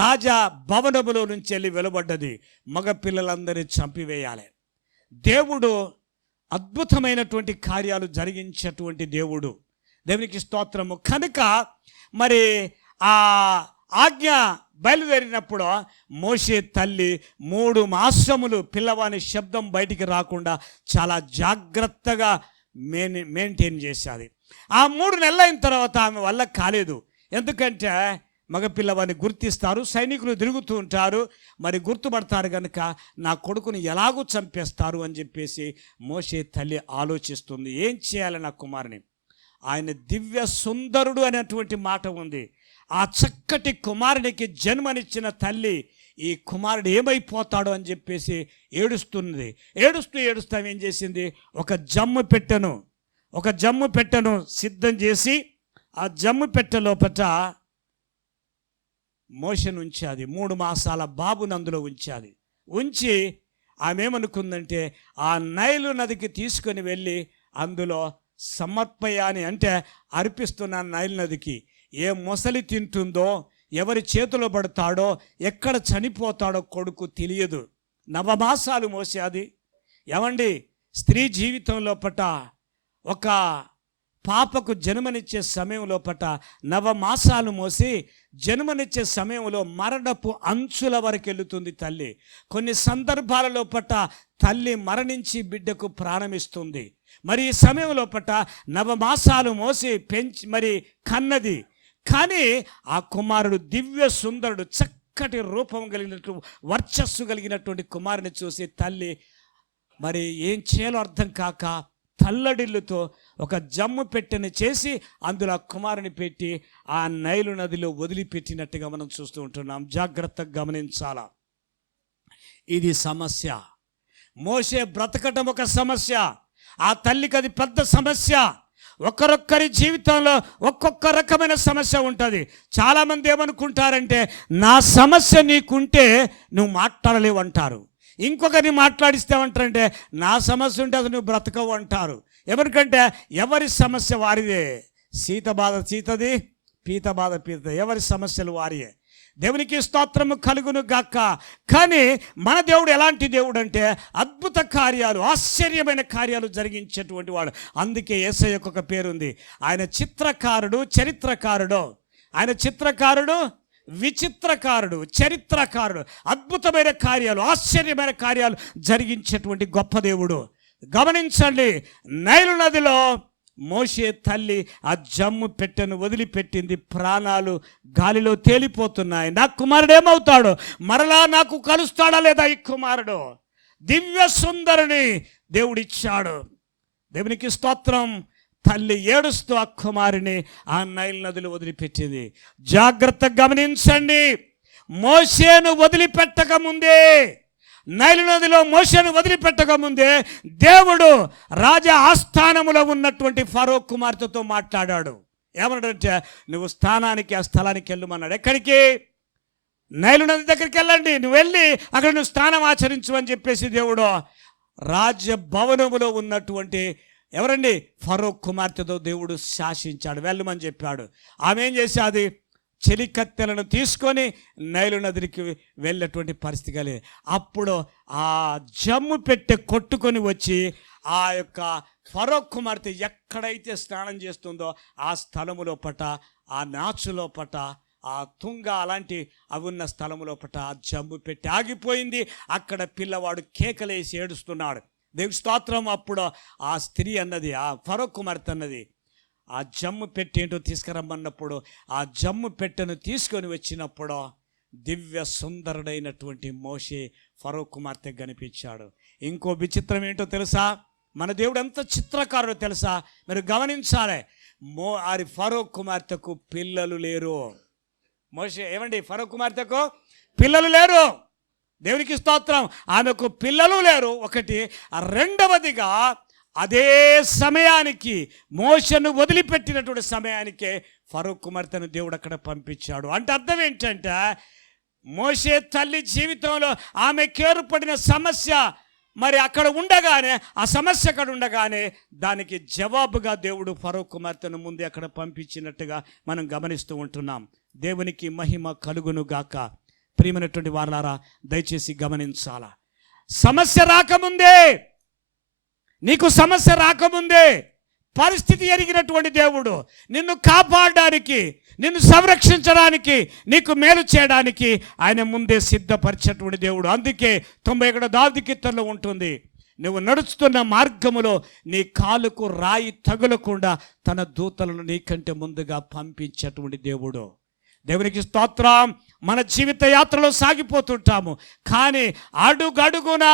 రాజా భవనములో నుంచి వెళ్ళి వెలువడ్డది. మగపిల్లలందరినీ చంపివేయాలి. దేవుడు అద్భుతమైనటువంటి కార్యాలు జరిగించేటువంటి దేవుడు. దేవునికి స్తోత్రము. కనుక మరి ఆ ఆజ్ఞ బయలుదేరినప్పుడు మోషే తల్లి 3 మాసములు పిల్లవాని శబ్దం బయటికి రాకుండా చాలా జాగ్రత్తగా మెయింటైన్ చేసేది. ఆ 3 నెలలు అయిన తర్వాత ఆమె వల్ల కాలేదు. ఎందుకంటే మగపిల్లవాడిని గుర్తిస్తారు, సైనికులు తిరుగుతూ ఉంటారు, మరి గుర్తుపడతారు కనుక నా కొడుకుని ఎలాగూ చంపేస్తారు అని చెప్పేసి మోషే తల్లి ఆలోచిస్తుంది. ఏం చేయాలి నా కుమారుని? ఆయన దివ్య సుందరుడు అనేటువంటి మాట ఉంది. ఆ చక్కటి కుమారునికి జన్మనిచ్చిన తల్లి ఈ కుమారుడు ఏమైపోతాడో అని చెప్పేసి ఏడుస్తున్నది. ఏడుస్తూ ఏం చేసింది? ఒక జమ్ము పెట్టెను సిద్ధం చేసి ఆ జమ్ము పెట్టె లోపట మోషను ఉంచాది. 3 మాసాల బాబుని అందులో ఉంచి ఆమె ఏమనుకుందంటే ఆ నైలు నదికి తీసుకొని వెళ్ళి అందులో సమర్పయాని అంటే అర్పిస్తున్న నైలు నదికి. ఏ మొసలి తింటుందో, ఎవరి చేతిలో పడతాడో, ఎక్కడ చనిపోతాడో కొడుకు తెలియదు. 9 మాసాలు మోసేది. ఏమండి, స్త్రీ జీవితం లోపట ఒక పాపకు జన్మనిచ్చే సమయం లోపట 9 మాసాలు మోసి జన్మనిచ్చే సమయంలో మరణపు అంచుల వరకు వెళుతుంది తల్లి. కొన్ని సందర్భాల లోపట తల్లి మరణించి బిడ్డకు ప్రాణమిస్తుంది. మరి ఈ సమయం లోపట 9 మాసాలు మోసి పెంచి మరి కన్నది. కానీ ఆ కుమారుడు దివ్య సుందరుడు, చక్కటి రూపం కలిగినట్టు వర్చస్సు కలిగినటువంటి కుమారుని చూసి తల్లి మరి ఏం చేయాలో అర్థం కాక తల్లడిల్లుతో ఒక జమ్ము పెట్టెని చేసి అందులో ఆ కుమారుని పెట్టి ఆ నైలు నదిలో వదిలిపెట్టినట్టుగా మనం చూస్తూ ఉంటున్నాం. జాగ్రత్తగా గమనించాలా. ఇది సమస్య. మోషే బ్రతకటం ఒక సమస్య, ఆ తల్లికి అది పెద్ద సమస్య. ఒక్కొక్కరి జీవితంలో ఒక్కొక్క రకమైన సమస్య ఉంటుంది. చాలామంది ఏమనుకుంటారంటే నా సమస్య నీకుంటే నువ్వు మాట్లాడలేవు అంటారు. ఇంకొకరిని మాట్లాడిస్తామంటారంటే నా సమస్య ఉంటే అది నువ్వు బ్రతకవు అంటారు. ఎవరికంటే ఎవరి సమస్య వారిదే. సీత బాధ సీతది, పీత బాధ పీతది, ఎవరి సమస్యలు వారియే. దేవునికి స్తోత్రము కలుగును గాక. కానీ మన దేవుడు ఎలాంటి దేవుడు అంటే అద్భుత కార్యాలు, ఆశ్చర్యమైన కార్యాలు జరిగించేటువంటి వాడు. అందుకే యేసయ్యకు ఒక పేరుంది. ఆయన చిత్రకారుడు, చరిత్రకారుడు. ఆయన చిత్రకారుడు, విచిత్రకారుడు, చరిత్రకారుడు. అద్భుతమైన కార్యాలు, ఆశ్చర్యమైన కార్యాలు జరిగించేటువంటి గొప్ప దేవుడు. గమనించండి, నైలు నదిలో మోషే తల్లి ఆ జమ్ము పెట్టెను వదిలిపెట్టింది. ప్రాణాలు గాలిలో తేలిపోతున్నాయి. నా కుమారుడు ఏమవుతాడు? మరలా నాకు కలుస్తాడా లేదా ఈ కుమారుడు? దివ్య సుందరుని దేవుడిచ్చాడు. దేవునికి స్తోత్రం. తల్లి ఏడుస్తూ ఆ కుమారుని ఆ నైల్ నదిలో వదిలిపెట్టింది. జాగ్రత్తగా గమనించండి, మోషేను వదిలిపెట్టక ముందే, నైలు నదిలో మోషేను వదిలిపెట్టక ముందే దేవుడు రాజా ఆస్థానములో ఉన్నటువంటి ఫరో కుమార్తెతో మాట్లాడాడు. ఏమన్నాడంటే నువ్వు స్థానానికి ఆ స్థలానికి వెళ్ళమన్నాడు. ఎక్కడికి? నైలు నది దగ్గరికి వెళ్ళండి, నువ్వు వెళ్ళి అక్కడ నువ్వు స్థానం ఆచరించు అని చెప్పేసి దేవుడు రాజ్యభవనములో ఉన్నటువంటి ఎవరండి ఫరో కుమార్తెతో దేవుడు శాసించాడు, వెళ్ళమని చెప్పాడు. ఆమె ఏం చేసేది? చెలికత్తెలను తీసుకొని నైలు నదికి వెళ్ళేటువంటి పరిస్థితి కలిగి అప్పుడు ఆ జమ్ము పెట్టె కొట్టుకొని వచ్చి ఆ యొక్క ఫరో కుమార్తె ఎక్కడైతే స్నానం చేస్తుందో ఆ స్థలము లోపట, ఆ నాచు లోపట, ఆ తుంగ అలాంటి అవి ఉన్న స్థలము లోపట ఆ జమ్ము పెట్టి ఆగిపోయింది. అక్కడ పిల్లవాడు కేకలేసి ఏడుస్తున్నాడు. దేవుని స్తోత్రం. అప్పుడు ఆ స్త్రీ అన్నది, ఆ ఫరో కుమార్తె అన్నది, ఆ జమ్ము పెట్టి ఏంటో తీసుకురమ్మన్నప్పుడు ఆ జమ్ము పెట్టెను తీసుకొని వచ్చినప్పుడు దివ్య సుందరుడైనటువంటి మోషే ఫరో కుమార్తె కనిపించాడు. ఇంకో విచిత్రం ఏంటో తెలుసా? మన దేవుడు ఎంత చిత్రకారుడో తెలుసా? మీరు గమనించాలి. అది ఫరో కుమార్తెకు పిల్లలు లేరు. మోషే ఏమండి, ఫరో కుమార్తెకు పిల్లలు లేరు. దేవునికి స్తోత్రం. ఆమెకు పిల్లలు లేరు ఒకటి. రెండవదిగా అదే సమయానికి మోషను వదిలిపెట్టినటువంటి సమయానికే ఫరో కుమార్తెను దేవుడు అక్కడ పంపించాడు. అంటే అర్థం ఏంటంటే మోషే తల్లి జీవితంలో ఆమెకు ఏర్పడిన సమస్య మరి అక్కడ ఉండగానే, ఆ సమస్య అక్కడ ఉండగానే దానికి జవాబుగా దేవుడు ఫరో కుమార్తెను ముందే అక్కడ పంపించినట్టుగా మనం గమనిస్తూ ఉంటున్నాం. దేవునికి మహిమ కలుగును గాక. ప్రియమైనటువంటి వారలారా, దయచేసి గమనించాలా. సమస్య రాకముందే, నీకు సమస్య రాకముందే పరిస్థితి ఎరిగినటువంటి దేవుడు, నిన్ను కాపాడడానికి, నిన్ను సంరక్షించడానికి, నీకు మేలు చేయడానికి ఆయన ముందే సిద్ధపరిచేటువంటి దేవుడు. అందుకే 91 దావీదు కీర్తనలో ఉంటుంది, నువ్వు నడుస్తున్న మార్గములో నీ కాలుకు రాయి తగులకుండా తన దూతలను నీకంటే ముందుగా పంపించేటువంటి దేవుడు. దేవునికి స్తోత్రం. మన జీవిత యాత్రలో సాగిపోతుంటాము, కానీ అడుగడుగునా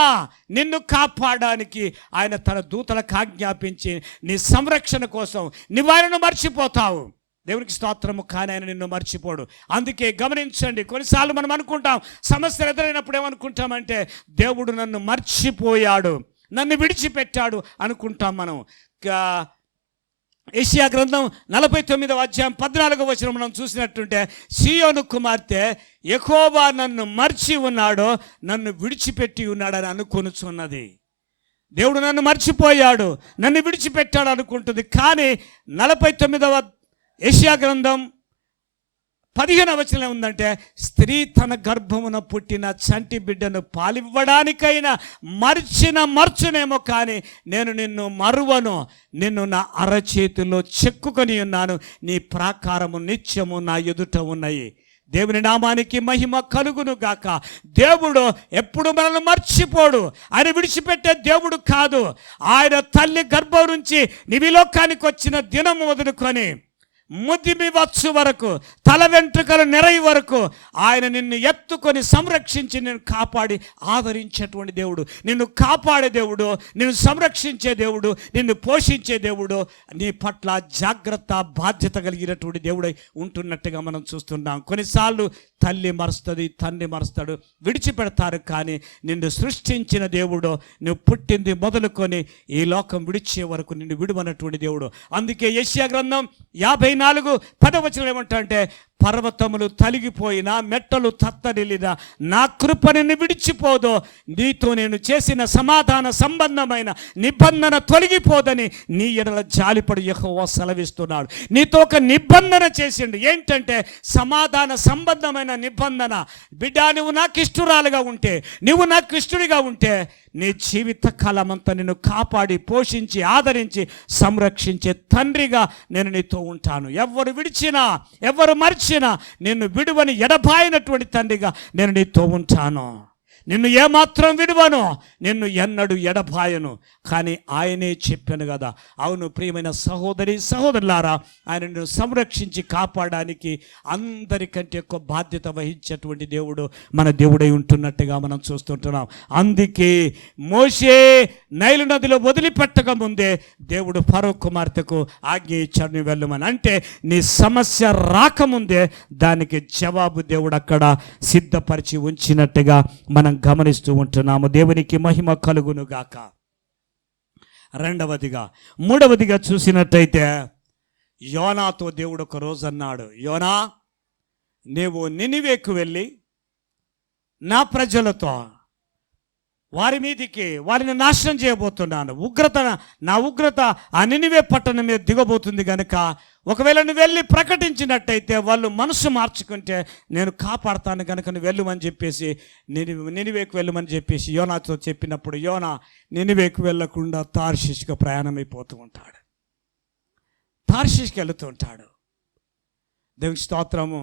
నిన్ను కాపాడడానికి ఆయన తన దూతలకు ఆజ్ఞాపించి నీ సంరక్షణ కోసం నువ్వు ఆయనను మర్చిపోతావు. దేవునికి స్తోత్రము. కానీ ఆయన నిన్ను మర్చిపోడు. అందుకే గమనించండి, కొన్నిసార్లు మనం అనుకుంటాం, సమస్యలు ఎదురైనప్పుడు ఏమనుకుంటామంటే దేవుడు నన్ను మర్చిపోయాడు, నన్ను విడిచిపెట్టాడు అనుకుంటాం మనం. యెషయా గ్రంథం 49వ అధ్యాయం 14వ వచనం మనం చూసినట్టుంటే, సీయోను కుమార్తె యెహోవా నన్ను మర్చి ఉన్నాడో, నన్ను విడిచిపెట్టి ఉన్నాడని అనుకొనుచున్నది. దేవుడు నన్ను మర్చిపోయాడు, నన్ను విడిచిపెట్టాడు అనుకుంటుంది. కానీ 49వ యెషయా గ్రంథం 15వ వచనం ఉందంటే, స్త్రీ తన గర్భమున పుట్టిన చంటి బిడ్డను పాలివ్వడానికైనా మర్చునేమో, కానీ నేను నిన్ను మరువను, నిన్ను నా అరచేతిలో చెక్కుకొని ఉన్నాను, నీ ప్రాకారము నిత్యము నా ఎదుట ఉన్నాయి. దేవుని నామానికి మహిమ కలుగును గాక. దేవుడు ఎప్పుడు మనల్ని మర్చిపోడు. ఆయన విడిచిపెట్టే దేవుడు కాదు. ఆయన తల్లి గర్భం నుంచి నీవి లోకానికి వచ్చిన దినం మొదలుకొని ముదిమి వచ్చు వరకు, తల వెంట్రుకలు నెరయి వరకు ఆయన నిన్ను ఎత్తుకొని సంరక్షించి నిన్ను కాపాడి ఆదరించేటువంటి దేవుడు, నిన్ను కాపాడే దేవుడు, నిన్ను సంరక్షించే దేవుడు, నిన్ను పోషించే దేవుడు, నీ పట్ల జాగ్రత్త బాధ్యత కలిగినటువంటి దేవుడై ఉంటున్నట్టుగా మనం చూస్తున్నాం. కొన్నిసార్లు తల్లి మరుస్తుంది, తండ్రి మరుస్తాడు, విడిచిపెడతారు. కానీ నిన్ను సృష్టించిన దేవుడు, నువ్వు పుట్టింది మొదలుకొని ఈ లోకం విడిచే వరకు నిన్ను విడువనటువంటి దేవుడు. అందుకే యెషయా గ్రంథం 54:10 వచనం ఏమంటారంటే, పర్వతములు తలిగిపోయినా, మెట్టలు తత్తరిల్లినా, నా కృప నిన్ను విడిచిపోదో, నీతో నేను చేసిన సమాధాన సంబంధమైన నిబంధన తొలగిపోదని నీ ఎడల జాలిపడి యెహోవా సెలవిస్తున్నాడు. నీతో ఒక నిబంధన చేసిండు. ఏంటంటే సమాధాన సంబంధమైన నిబంధన. బిడ్డ, నువ్వు నాకు ఇష్టురాలుగా ఉంటే, నువ్వు నాకు ఇష్టుడిగా ఉంటే, నీ జీవిత కాలమంతా నిన్ను కాపాడి పోషించి ఆదరించి సంరక్షించే తండ్రిగా నేను నీతో ఉంటాను. ఎవరు విడిచినా, ఎవరు మర్చినా నిన్ను విడువని ఎడబాయినటువంటి తండ్రిగా నేను నీతో ఉంటాను. నిన్ను ఏమాత్రం విడువను, నిన్ను ఎన్నడూ ఎడబాయను. కానీ ఆయనే చెప్పాను కదా. అవును ప్రియమైన సహోదరి సహోదరులారా, ఆయన నిన్ను సంరక్షించి కాపాడడానికి అందరికంటే ఎక్కువ బాధ్యత వహించేటువంటి దేవుడు మన దేవుడై ఉంటున్నట్టుగా మనం చూస్తుంటున్నాం. అందుకే మోషే నైలు నదిలో వదిలిపెట్టక ముందే దేవుడు ఫరో కుమార్తెకు ఆజ్ఞ ఇచ్చాడు, నువ్వు వెళ్ళమని. అంటే నీ సమస్య రాకముందే దానికి జవాబు దేవుడు అక్కడ సిద్ధపరిచి ఉంచినట్టుగా మనం గమనిస్తూ ఉంటున్నాము. దేవునికి మహిమ కలుగును గాక. మూడవదిగా చూసినట్టయితే, యోనాతో దేవుడు ఒక రోజు అన్నాడు, యోనా, నీవు నినివేకు వెళ్ళి నా ప్రజలతో వారి మీదికి వారిని నాశనం చేయబోతున్నాను. నా ఉగ్రత ఆ నినివే పట్టణం మీద దిగబోతుంది కనుక ఒకవేళ నువ్వు వెళ్ళి ప్రకటించినట్టయితే వాళ్ళు మనసు మార్చుకుంటే నేను కాపాడుతాను కనుక నువ్వు వెళ్ళమని చెప్పేసి నినివేకు వెళ్ళమని చెప్పేసి యోనాతో చెప్పినప్పుడు యోనా నినివేకు వెళ్ళకుండా తార్షీష్కు ప్రయాణమైపోతూ ఉంటాడు. తార్షీష్కి వెళుతూ ఉంటాడు. దేవుని స్తోత్రము.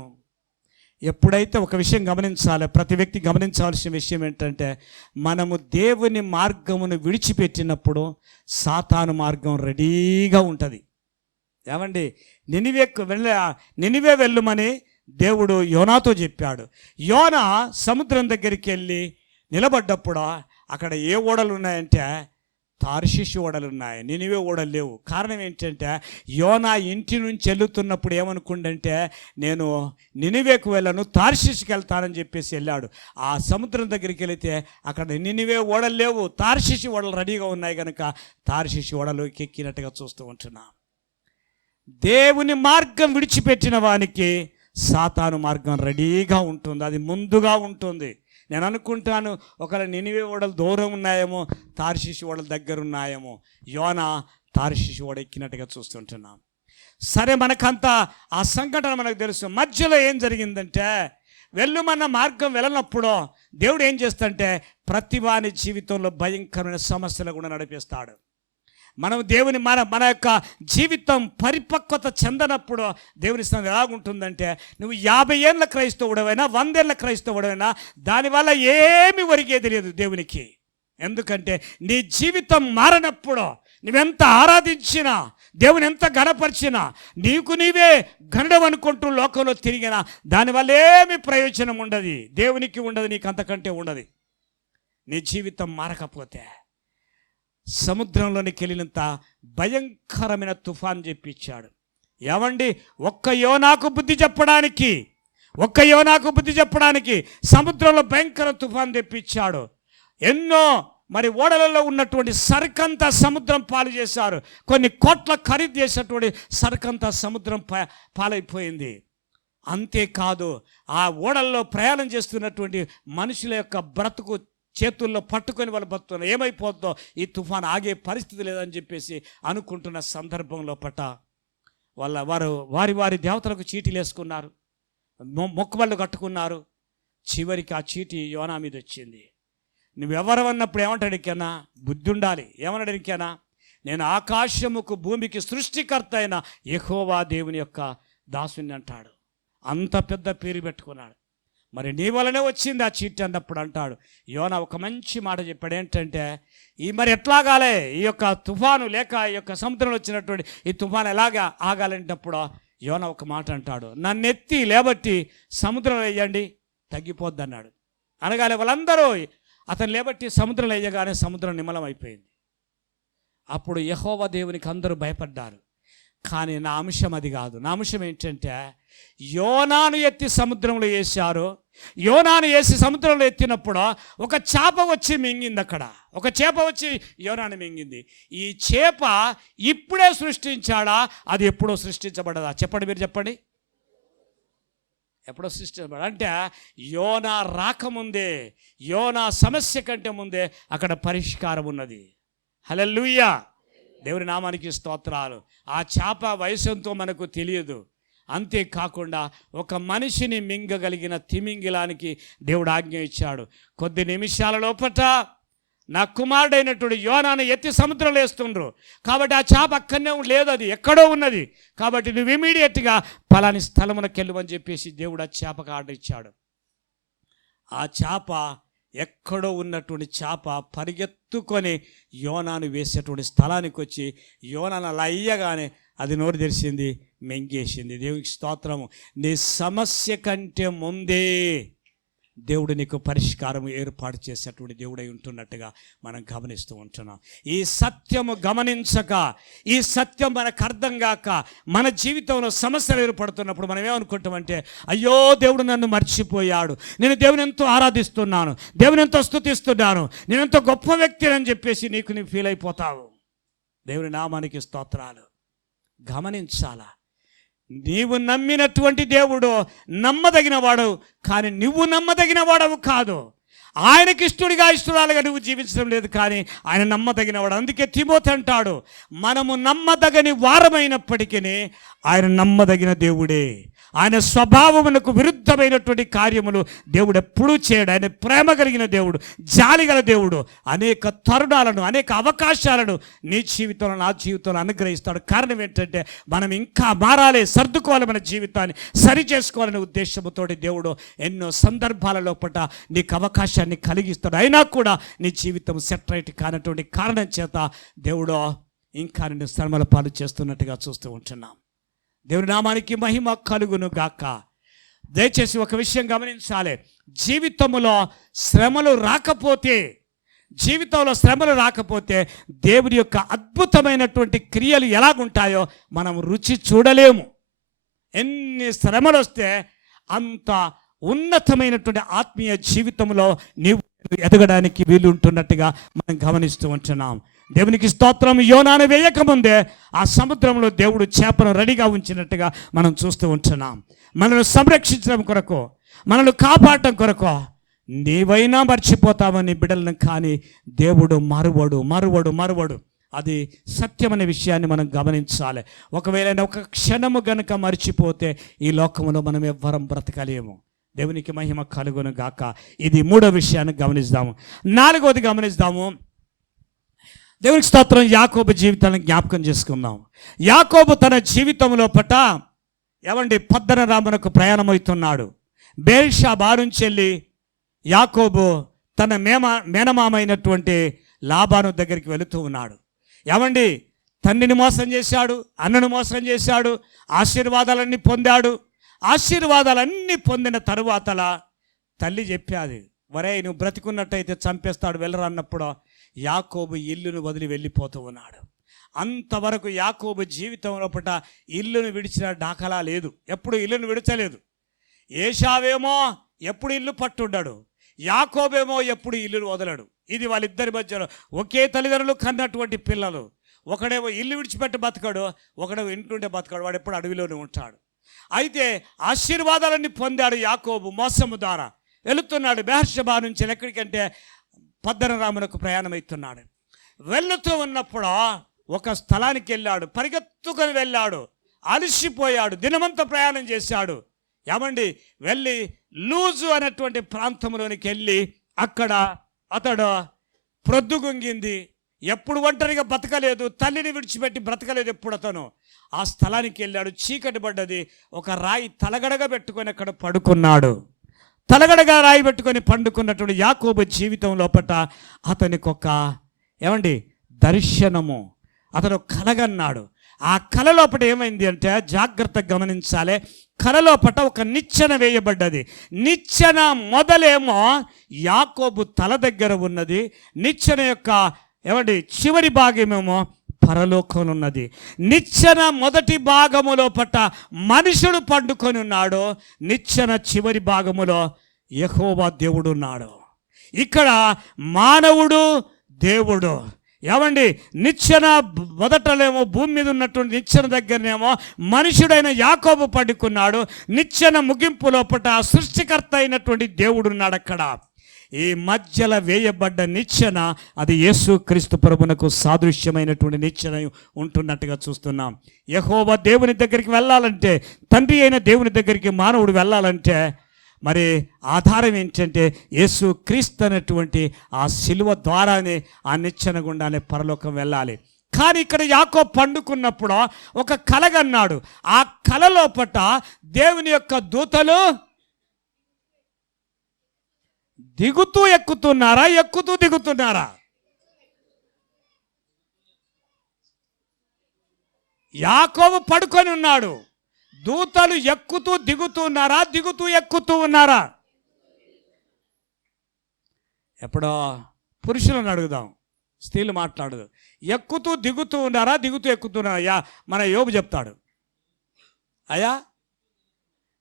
ఎప్పుడైతే ఒక విషయం గమనించాలి, ప్రతి వ్యక్తి గమనించాల్సిన విషయం ఏంటంటే, మనము దేవుని మార్గమును విడిచిపెట్టినప్పుడు సాతాను మార్గం రెడీగా ఉంటుంది. ఏమండి, నినివే వెళ్ళమని దేవుడు యోనాతో చెప్పాడు. యోనా సముద్రం దగ్గరికి వెళ్ళి నిలబడ్డప్పుడు అక్కడ ఏ ఓడలు ఉన్నాయంటే తార్షీషు ఓడలు ఉన్నాయి, నినివే ఓడలు లేవు. కారణం ఏంటంటే, యోనా ఇంటి నుంచి వెళ్తున్నప్పుడు ఏమనుకుండంటే, నేను నినివేకు వెళ్ళను, తార్షీషుకి వెళ్తానని చెప్పేసి వెళ్ళాడు. ఆ సముద్రం దగ్గరికి వెళితే అక్కడ నినివే ఓడలు లేవు, తార్షీషు ఓడలు రెడీగా ఉన్నాయి కనుక తార్షీషు ఓడలోకి ఎక్కినట్టుగా చూస్తూ ఉంటున్నాం. దేవుని మార్గం విడిచిపెట్టిన వానికి సాతాను మార్గం రెడీగా ఉంటుంది, అది ముందుగా ఉంటుంది. నేను అనుకుంటాను, ఒకవేళ నినివే ఓడలు దూరం ఉన్నాయేమో, తార్షీషు ఓడలు దగ్గర ఉన్నాయేమో. యోనా తార్షీషు ఓడ ఎక్కినట్టుగా చూస్తుంటున్నాం. సరే, మనకంతా ఆ సంఘటన మనకు తెలుసు. మధ్యలో ఏం జరిగిందంటే, వెళ్ళమన్న మార్గం వెళ్ళనప్పుడు దేవుడు ఏం చేస్తాడంటే ప్రతి వాని జీవితంలో భయంకరమైన సమస్యలు కూడా నడిపిస్తాడు. మనం దేవుని మన యొక్క జీవితం పరిపక్వత చెందనప్పుడు దేవుని స్థానం ఎలాగుంటుందంటే, నువ్వు 50 ఏళ్ళ క్రైస్తవుడవైనా 100 ఏళ్ళ క్రైస్తవుడైనా దానివల్ల ఏమి ఒరిగేది లేదు దేవునికి. ఎందుకంటే నీ జీవితం మారనప్పుడు నువ్వెంత ఆరాధించినా, దేవుని ఎంత ఘనపరిచినా, నీకు నీవే గనుడం అనుకుంటూ లోకంలో తిరిగినా దానివల్ల ఏమి ప్రయోజనం ఉండదు, దేవునికి ఉండదు, నీకు అంతకంటే ఉండదు. నీ జీవితం మారకపోతే సముద్రంలోనికి వెళ్ళినంత భయంకరమైన తుఫాన్ చెప్పించాడు. ఏమండి, ఒక్క యోనాకు బుద్ధి చెప్పడానికి సముద్రంలో భయంకర తుఫాన్ తెప్పించాడు. ఎన్నో మరి ఓడలలో ఉన్నటువంటి సరుకంతా సముద్రం పాలు చేశారు. కొన్ని కోట్ల ఖరీదు చేసినటువంటి సరుకంతా సముద్రం పాలైపోయింది. అంతేకాదు, ఆ ఓడల్లో ప్రయాణం చేస్తున్నటువంటి మనుషుల యొక్క బ్రతుకు చేతుల్లో పట్టుకొని వాళ్ళు బతుకుతున్నారు. ఏమైపోతుందో, ఈ తుఫాన్ ఆగే పరిస్థితి లేదని చెప్పేసి అనుకుంటున్న సందర్భంలో వారి దేవతలకు చీటీలు వేసుకున్నారు, మొక్కుబళ్ళు కట్టుకున్నారు. చివరికి ఆ చీటీ యోనా మీద వచ్చింది. నువ్వెవరు అన్నప్పుడు ఏమంటాడు ఇంకేనా? బుద్ధి ఉండాలి. ఏమన్నాడు ఇంకేనా? నేను ఆకాశముకు భూమికి సృష్టికర్త అయిన యెహోవా దేవుని యొక్క దాసుని అంటాడు. అంత పెద్ద పేరు పెట్టుకున్నాడు. మరి నీ వలనే వచ్చింది ఆ చీటీ అన్నప్పుడు అంటాడు. యోనా ఒక మంచి మాట చెప్పాడు. ఏంటంటే, మరి ఎట్లాగాలే ఈ యొక్క తుఫాను, లేక ఈ యొక్క సముద్రంలో వచ్చినటువంటి ఈ తుఫాను ఎలాగా ఆగాలంటప్పుడు యోనా ఒక మాట అంటాడు, నన్ను ఎత్తి లేబట్టి సముద్రంలో వేయండి, తగ్గిపోద్ది అన్నాడు. అనగానే వాళ్ళందరూ అతను లేబట్టి సముద్రంలో వేయగానే సముద్రం నిమ్మలం అయిపోయింది. అప్పుడు యెహోవా దేవునికి అందరూ భయపడ్డారు. కానీ నా అంశం అది కాదు. నా అంశం ఏంటంటే, యోనాను ఎత్తి సముద్రంలో వేశారు. యోనాను వేసి సముద్రంలో ఎత్తినప్పుడు ఒక చేప వచ్చి మింగింది. అక్కడ ఒక చేప వచ్చి యోనాను మింగింది. ఈ చేప ఇప్పుడే సృష్టించాడా, అది ఎప్పుడో సృష్టించబడదా? చెప్పండి, మీరు చెప్పండి. ఎప్పుడో సృష్టించబడ అంటే యోనా రాకముందే, యోనా సమస్య కంటే ముందే అక్కడ పరిష్కారం ఉన్నది. హల్లెలూయా, దేవుని నామానికి స్తోత్రాలు. ఆ చేప వయసంతో మనకు తెలియదు. అంతేకాకుండా ఒక మనిషిని మింగగలిగిన తిమింగిలానికి దేవుడు ఆజ్ఞ ఇచ్చాడు. కొద్ది నిమిషాల లోపట నా కుమారుడైనటువంటి యోనాను ఎత్తి సముద్రంలో వేస్తుండ్రు. కాబట్టి ఆ చేప అక్కడనే లేదు, అది ఎక్కడో ఉన్నది. కాబట్టి నువ్వు ఇమీడియట్గా పలాని స్థలమునకు వెళ్ళమని చెప్పేసి దేవుడు ఆ చేపకు ఆర్డర్ ఇచ్చాడు. ఆ చేప ఎక్కడో ఉన్నటువంటి చేప పరిగెత్తుకొని యోనాను వేసేటువంటి స్థలానికి వచ్చి యోనాను అలా అయ్యగానే అది నోరు తెరిచింది, మెంగేసింది. దేవునికి స్తోత్రము. నీ సమస్య కంటే ముందే దేవుడు నీకు పరిష్కారం ఏర్పాటు చేసేటువంటి దేవుడై ఉంటున్నట్టుగా మనం గమనిస్తూ ఉంటున్నాం. ఈ సత్యము గమనించక, ఈ సత్యం మనకు అర్థం కాక మన జీవితంలో సమస్యలు ఏర్పడుతున్నప్పుడు మనం ఏమనుకుంటామంటే, అయ్యో దేవుడు నన్ను మర్చిపోయాడు, నేను దేవుని ఎంతో ఆరాధిస్తున్నాను, దేవుని ఎంతో స్తుతిస్తున్నాను, నేను ఎంతో గొప్ప వ్యక్తిని అని చెప్పేసి నీకు ఫీల్ అయిపోతావు. దేవుని నామానికి స్తోత్రాలు. గమనించాలా, నీవు నమ్మినటువంటి దేవుడు నమ్మదగిన వాడు, కానీ నువ్వు నమ్మదగిన వాడవు కాదు. ఆయనకి ఇష్టరాలుగా నువ్వు జీవించడం లేదు, కానీ ఆయన నమ్మదగిన వాడు. అందుకే తిమోతి అంటాడు, మనము నమ్మదగని వారమైనప్పటికీ ఆయన నమ్మదగిన దేవుడే. ఆయన స్వభావమునకు విరుద్ధమైనటువంటి కార్యములు దేవుడు ఎప్పుడూ చేయడు. ఆయన ప్రేమ కలిగిన దేవుడు, జాలి గల దేవుడు. అనేక తరుణాలను, అనేక అవకాశాలను నీ జీవితంలో, నా జీవితంలో అనుగ్రహిస్తాడు. కారణం ఏంటంటే, మనం ఇంకా మారాలి, సర్దుకోవాలి, మన జీవితాన్ని సరి చేసుకోవాలనే ఉద్దేశంతో దేవుడు ఎన్నో సందర్భాలలో నీకు అవకాశాన్ని కలిగిస్తాడు. అయినా కూడా నీ జీవితం సెట్ రైట్ కానటువంటి కారణం చేత దేవుడు ఇంకా నిన్ను శ్రమల పాలు చేస్తున్నట్టుగా చూస్తూ ఉంటున్నాం. దేవుని నామానికి మహిమ కలుగును గాక. దయచేసి ఒక విషయం గమనించాలి. జీవితంలో శ్రమలు రాకపోతే దేవుని యొక్క అద్భుతమైనటువంటి క్రియలు ఎలాగుంటాయో మనం రుచి చూడలేము. ఎన్ని శ్రమలు వస్తే అంత ఉన్నతమైనటువంటి ఆత్మీయ జీవితంలో నీవు ఎదగడానికి వీలుంటున్నట్టుగా మనం గమనిస్తూ ఉంటున్నాం. దేవునికి స్తోత్రం. యోనాను వేయకముందే ఆ సముద్రంలో దేవుడు చేపను రెడీగా ఉంచినట్టుగా మనం చూస్తూ ఉంటున్నాం. మనల్ని సంరక్షించడం కొరకు, మనల్ని కాపాడటం కొరకు నీవైనా మర్చిపోతావని బిడ్డలను, కానీ దేవుడు మరువడు. అది సత్యమనే విషయాన్ని మనం గమనించాలి. ఒకవేళ ఒక క్షణము గనుక మర్చిపోతే ఈ లోకంలో మనం ఎవ్వరం బ్రతకలేము. దేవునికి మహిమ కలుగును గాక. ఇది 3వ విషయాన్ని గమనిద్దాము. 4వది గమనిద్దాము. దేవునికి స్తోత్రం. యాకోబు జీవితాన్ని జ్ఞాపకం చేసుకుందాం. యాకోబు తన జీవితంలో పట పద్దన రామునకు ప్రయాణమవుతున్నాడు. బేర్షెబా నుంచి వెళ్ళి యాకోబు తన మేనమామ అయినటువంటి లాబాను దగ్గరికి వెళుతూ ఉన్నాడు. తండ్రిని మోసం చేశాడు, అన్నను మోసం చేశాడు, ఆశీర్వాదాలన్నీ పొందాడు. ఆశీర్వాదాలన్నీ పొందిన తరువాతలా తల్లి చెప్పాది, వరే నువ్వు బ్రతికున్నట్టయితే చంపేస్తాడు వెళ్ళరా అన్నప్పుడు యాకోబు ఇల్లును వదిలి వెళ్ళిపోతూ ఉన్నాడు. అంతవరకు యాకోబు జీవితంలో పట ఇల్లును విడిచిన దాఖలా లేదు. ఎప్పుడు ఇల్లును విడిచలేదు. ఏశావేమో ఎప్పుడు ఇల్లు పట్టుండడు, యాకోబేమో ఎప్పుడు ఇల్లును వదలడు. ఇది వాళ్ళిద్దరి మధ్యలో ఒకే తల్లిదండ్రులు కన్నటువంటి పిల్లలు. ఒకడేమో ఇల్లు విడిచిపెట్టి బతకాడు, ఒకడేమో ఇంటుండే బతకాడు. వాడు ఎప్పుడు అడవిలోనే ఉంటాడు. అయితే ఆశీర్వాదాలన్నీ పొందాడు యాకోబు. మోసము ద్వారా వెళుతున్నాడు. బెర్షెబా నుంచి ఎక్కడికంటే పద్దన రామునకు ప్రయాణమవుతున్నాడు. వెళుతూ ఉన్నప్పుడు ఒక స్థలానికి వెళ్ళాడు. పరిగెత్తుకొని వెళ్ళాడు. అలసిపోయాడు. దినమంతా ప్రయాణం చేశాడు. వెళ్ళి లూజు అనేటువంటి ప్రాంతంలోనికి వెళ్ళి అక్కడ అతడు ప్రొద్దుగుంగింది. ఎప్పుడు ఒంటరిగా బతకలేదు, తల్లిని విడిచిపెట్టి బ్రతకలేదు. ఎప్పుడు అతను ఆ స్థలానికి వెళ్ళాడు. చీకటి పడ్డది. ఒక రాయి తలగడగా పెట్టుకొని అక్కడ పడుకున్నాడు. తలగడగా రాయి పెట్టుకొని పండుకున్నటువంటి యాకోబు జీవితం లోపట అతనికి ఒక దర్శనము, అతను కలగన్నాడు. ఆ కల లోపట ఏమైంది అంటే జాగ్రత్తగా గమనించాలి. కలలోపట ఒక నిచ్చెన వేయబడ్డది. నిచ్చెన మొదలేమో యాకోబు తల దగ్గర ఉన్నది. నిచ్చెన యొక్క చివరి భాగమేమో పరలోకంలో ఉన్నది. నిచ్చెన మొదటి భాగములో పట్ట మనుషుడు పండుకొని ఉన్నాడు. నిచ్చెన చివరి భాగములో యెహోవా దేవుడు ఉన్నాడు. ఇక్కడ మానవుడు, దేవుడు. నిచ్చెన మొదటలేమో భూమి మీద ఉన్నటువంటి నిచ్చెన దగ్గరనేమో మనుషుడైన యాకోబు పండుకున్నాడు. నిచ్చెన ముగింపు లోపట సృష్టికర్త అయినటువంటి దేవుడు ఉన్నాడు. అక్కడ ఈ మధ్యలో వేయబడ్డ నిచ్చెన అది యేసు క్రీస్తు ప్రభునకు సాదృశ్యమైనటువంటి నిచ్చెన ఉంటున్నట్టుగా చూస్తున్నాం. యెహోవా దేవుని దగ్గరికి వెళ్ళాలంటే, తండ్రి అయిన దేవుని దగ్గరికి మానవుడు వెళ్ళాలంటే మరి ఆధారం ఏంటంటే యేసు క్రీస్తు అనేటువంటి ఆ శిలువ ద్వారానే ఆ నిచ్చెన గుండానే పరలోకం వెళ్ళాలి. కానీ ఇక్కడ యాకోబు పండుకున్నప్పుడు ఒక కలగన్నాడు. ఆ కలలోపట దేవుని యొక్క దూతలు దిగుతూ ఎక్కుతున్నారా, ఎక్కుతూ దిగుతున్నారా? యాకోబు పడుకొని ఉన్నాడు. దూతలు ఎక్కుతూ దిగుతున్నారా, దిగుతూ ఎక్కుతూ ఉన్నారా? ఎప్పుడో పురుషులను అడుగుదాం, స్త్రీలు మాట్లాడదు. ఎక్కుతూ దిగుతూ ఉన్నారా, దిగుతూ ఎక్కుతున్నారా? మన యోబు చెప్తాడు. అయ్యా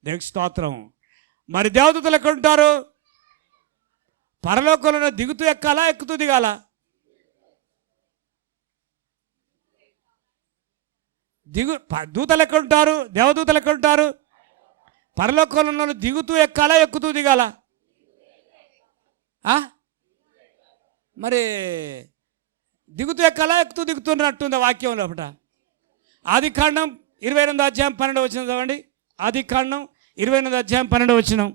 దేవునికి స్తోత్రం. మరి దేవదూతలు ఎక్కడ ఉంటారు? పరలోకంలో దిగుతూ ఎక్కాలా, ఎక్కుతూ దిగాల? దూతలు ఎక్కడ ఉంటారు? దేవదూతలు ఎక్కడ ఉంటారు? పరలోకంలో దిగుతూ ఎక్కాలా, ఎక్కుతూ దిగాల? మరి దిగుతూ ఎక్కాలా, ఎక్కుతూ దిగుతున్నట్టుంది వాక్యం లోపట. ఆదికాండం 28వ అధ్యాయం 12వ వచనం చదవండి. ఆదికాండం 28వ అధ్యాయం 12వ వచనం.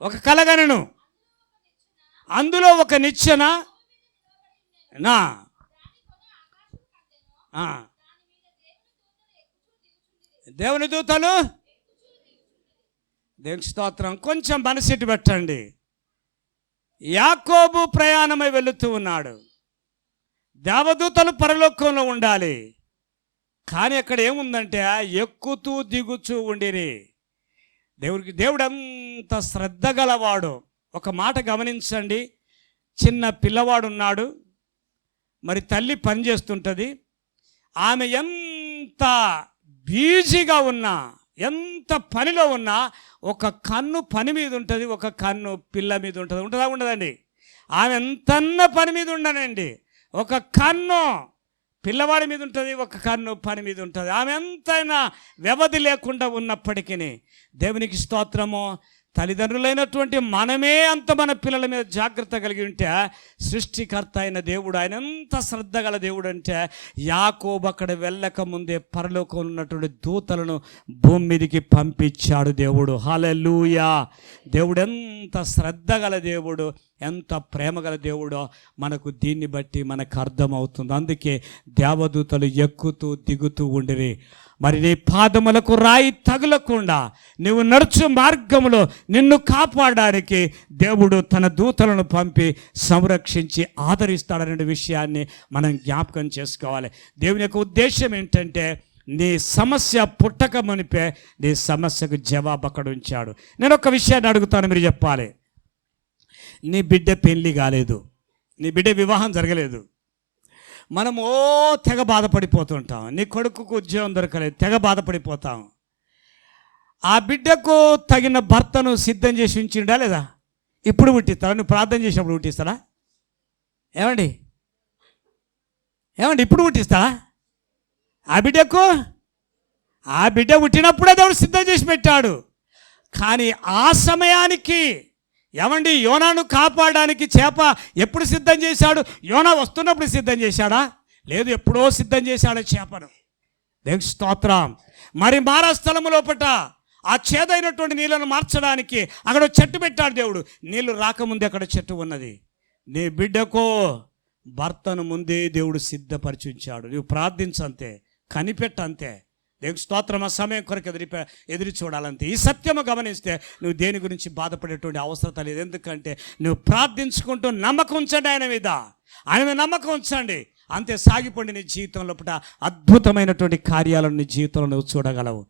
ఒక కలగనను, అందులో ఒక నిచ్చెన నా దేవుని దూతలు. దేవుని స్తోత్రం. కొంచెం మనసిటి పెట్టండి. యాకోబు ప్రయాణమై వెళుతూ ఉన్నాడు. దేవదూతలు పరలోకంలో ఉండాలి. కానీ అక్కడ ఏముందంటే ఎక్కుతూ దిగుచూ ఉండిరి. దేవుడు అంత శ్రద్ధ గలవాడు. ఒక మాట గమనించండి. చిన్న పిల్లవాడు ఉన్నాడు, మరి తల్లి పని చేస్తుంటుంది. ఆమె ఎంత బిజీగా ఉన్నా, ఎంత పనిలో ఉన్నా ఒక కన్ను పని మీద ఉంటుంది, ఒక కన్ను పిల్ల మీద ఉంటుంది. ఉంటుందా? ఉండదండి. ఆమె ఎంతన్న పని మీద ఉండనండి, ఒక కన్ను పిల్లవాడి మీద ఉంటుంది, ఒక కన్ను పని మీద ఉంటుంది. ఆమె ఎంతైనా వ్యవధి లేకుండా ఉన్నప్పటికీ దేవునికి స్తోత్రము, తల్లిదండ్రులైనటువంటి మనమే అంత మన పిల్లల మీద జాగ్రత్త కలిగి ఉంటే సృష్టికర్త అయిన దేవుడు ఆయన ఎంత శ్రద్ధ గల దేవుడు అంటే యాకోబు అక్కడ వెళ్ళక ముందే పరలోకంలో ఉన్నటువంటి దూతలను భూమి మీదకి పంపించాడు దేవుడు. హల్లెలూయా! దేవుడు ఎంత శ్రద్ధ గల దేవుడు, ఎంత ప్రేమ గల దేవుడో మనకు దీన్ని బట్టి మనకు అర్థమవుతుంది. అందుకే దేవదూతలు ఎక్కుతూ దిగుతూ ఉండిరి. మరి నీ పాదములకు రాయి తగులకుండా నువ్వు నడుచు మార్గంలో నిన్ను కాపాడడానికి దేవుడు తన దూతలను పంపి సంరక్షించి ఆదరిస్తాడనే విషయాన్ని మనం జ్ఞాపకం చేసుకోవాలి. దేవుని యొక్క ఉద్దేశం ఏంటంటే నీ సమస్య పుట్టక మునిపే నీ సమస్యకు జవాబు అక్కడ ఉంచాడు. నేను ఒక విషయాన్ని అడుగుతాను, మీరు చెప్పాలి. నీ బిడ్డ పెళ్ళి కాలేదు, నీ బిడ్డ వివాహం జరగలేదు, మనం తెగ బాధపడిపోతుంటాం. నీ కొడుకుకు ఉద్యోగం దొరకలేదు, తెగ బాధపడిపోతాం. ఆ బిడ్డకు తగిన భర్తను సిద్ధం చేసి ఉంచిండా లేదా? ఇప్పుడు పుట్టిస్తాడా? నువ్వు ప్రార్థన చేసినప్పుడు పుట్టిస్తాడా? ఏమండి ఇప్పుడు పుట్టిస్తాడా? ఆ బిడ్డ పుట్టినప్పుడే దేవుడు సిద్ధం చేసి పెట్టాడు. కానీ ఆ సమయానికి యోనాను కాపాడడానికి చేప ఎప్పుడు సిద్ధం చేశాడు? యోనా వస్తున్నప్పుడు సిద్ధం చేశాడా? లేదు, ఎప్పుడో సిద్ధం చేశాడు చేపను. దేవుని స్తోత్రం. మరి మారా స్థలము లోపట ఆ చేదైనటువంటి నీళ్ళను మార్చడానికి అక్కడ చెట్టు పెట్టాడు దేవుడు. నీళ్లు రాకముందే అక్కడ చెట్టు ఉన్నది. నీ బిడ్డకో భర్తను ముందే దేవుడు సిద్ధపరిచించాడు. నువ్వు ప్రార్థించంతే, కనిపెట్టంతే. దేవుని స్తోత్రం. ఆ సమయం కొరకు ఎదురు చూడాలంతే. ఈ సత్యము గమనిస్తే నువ్వు దేని గురించి బాధపడేటువంటి అవసరం లేదు. ఎందుకంటే నువ్వు ప్రార్థించుకుంటూ నమ్మకం ఉంచండి ఆయన మీద నమ్మకం ఉంచండి, అంతే. సాగిపోండి. నీ జీవితంలో అద్భుతమైనటువంటి కార్యాలను నీ జీవితంలో నువ్వు చూడగలవు.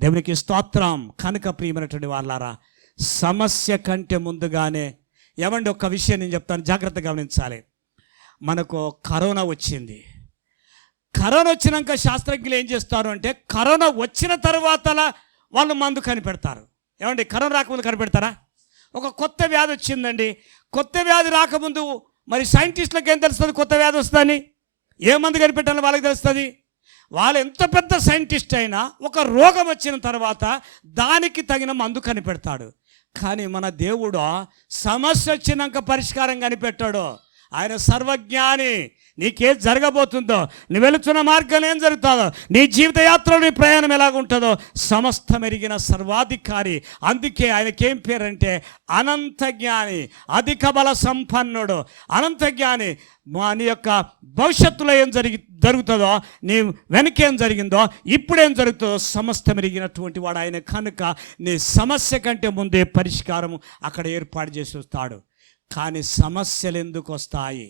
దేవునికి స్తోత్రం. కనుక ప్రియమైనటువంటి వాళ్ళారా, సమస్య కంటే ముందుగానే ఒక విషయం నేను చెప్తాను, జాగ్రత్తగా గమనించాలి. మనకు కరోనా వచ్చింది. కరోనా వచ్చినాక శాస్త్రజ్ఞులు ఏం చేస్తారు అంటే కరోనా వచ్చిన తర్వాత వాళ్ళు మందు కనిపెడతారు. కరోనా రాకముందు కనిపెడతారా? ఒక కొత్త వ్యాధి వచ్చిందండి. కొత్త వ్యాధి రాకముందు మరి సైంటిస్టులకు ఏం తెలుస్తుంది కొత్త వ్యాధి వస్తుందని? ఏ మందు కనిపెట్టాలని వాళ్ళకి తెలుస్తుంది. వాళ్ళు ఎంత పెద్ద సైంటిస్ట్ అయినా ఒక రోగం వచ్చిన తర్వాత దానికి తగిన మందు కనిపెడతాడు. కానీ మన దేవుడు సమస్య వచ్చినాక పరిష్కారం కనిపెట్టాడు. ఆయన సర్వజ్ఞాని. నీకేం జరగబోతుందో, నువ్వు వెళుతున్న మార్గంలో ఏం జరుగుతుందో, నీ జీవిత యాత్రలో నీ ప్రయాణం ఎలాగుంటుందో సమస్తం ఎరిగిన సర్వాధికారి. అందుకే ఆయనకేం పేరంటే అనంత జ్ఞాని, అధిక బల సంపన్నుడు. అనంత జ్ఞాని. నీ యొక్క భవిష్యత్తులో ఏం జరుగుతుందో, నీ వెనకేం జరిగిందో, ఇప్పుడేం జరుగుతుందో సమస్తం ఎరిగినటువంటి వాడు ఆయన. కనుక నీ సమస్య కంటే ముందే పరిష్కారం అక్కడ ఏర్పాటు చేసి వస్తాడు. కానీ సమస్యలు ఎందుకు వస్తాయి?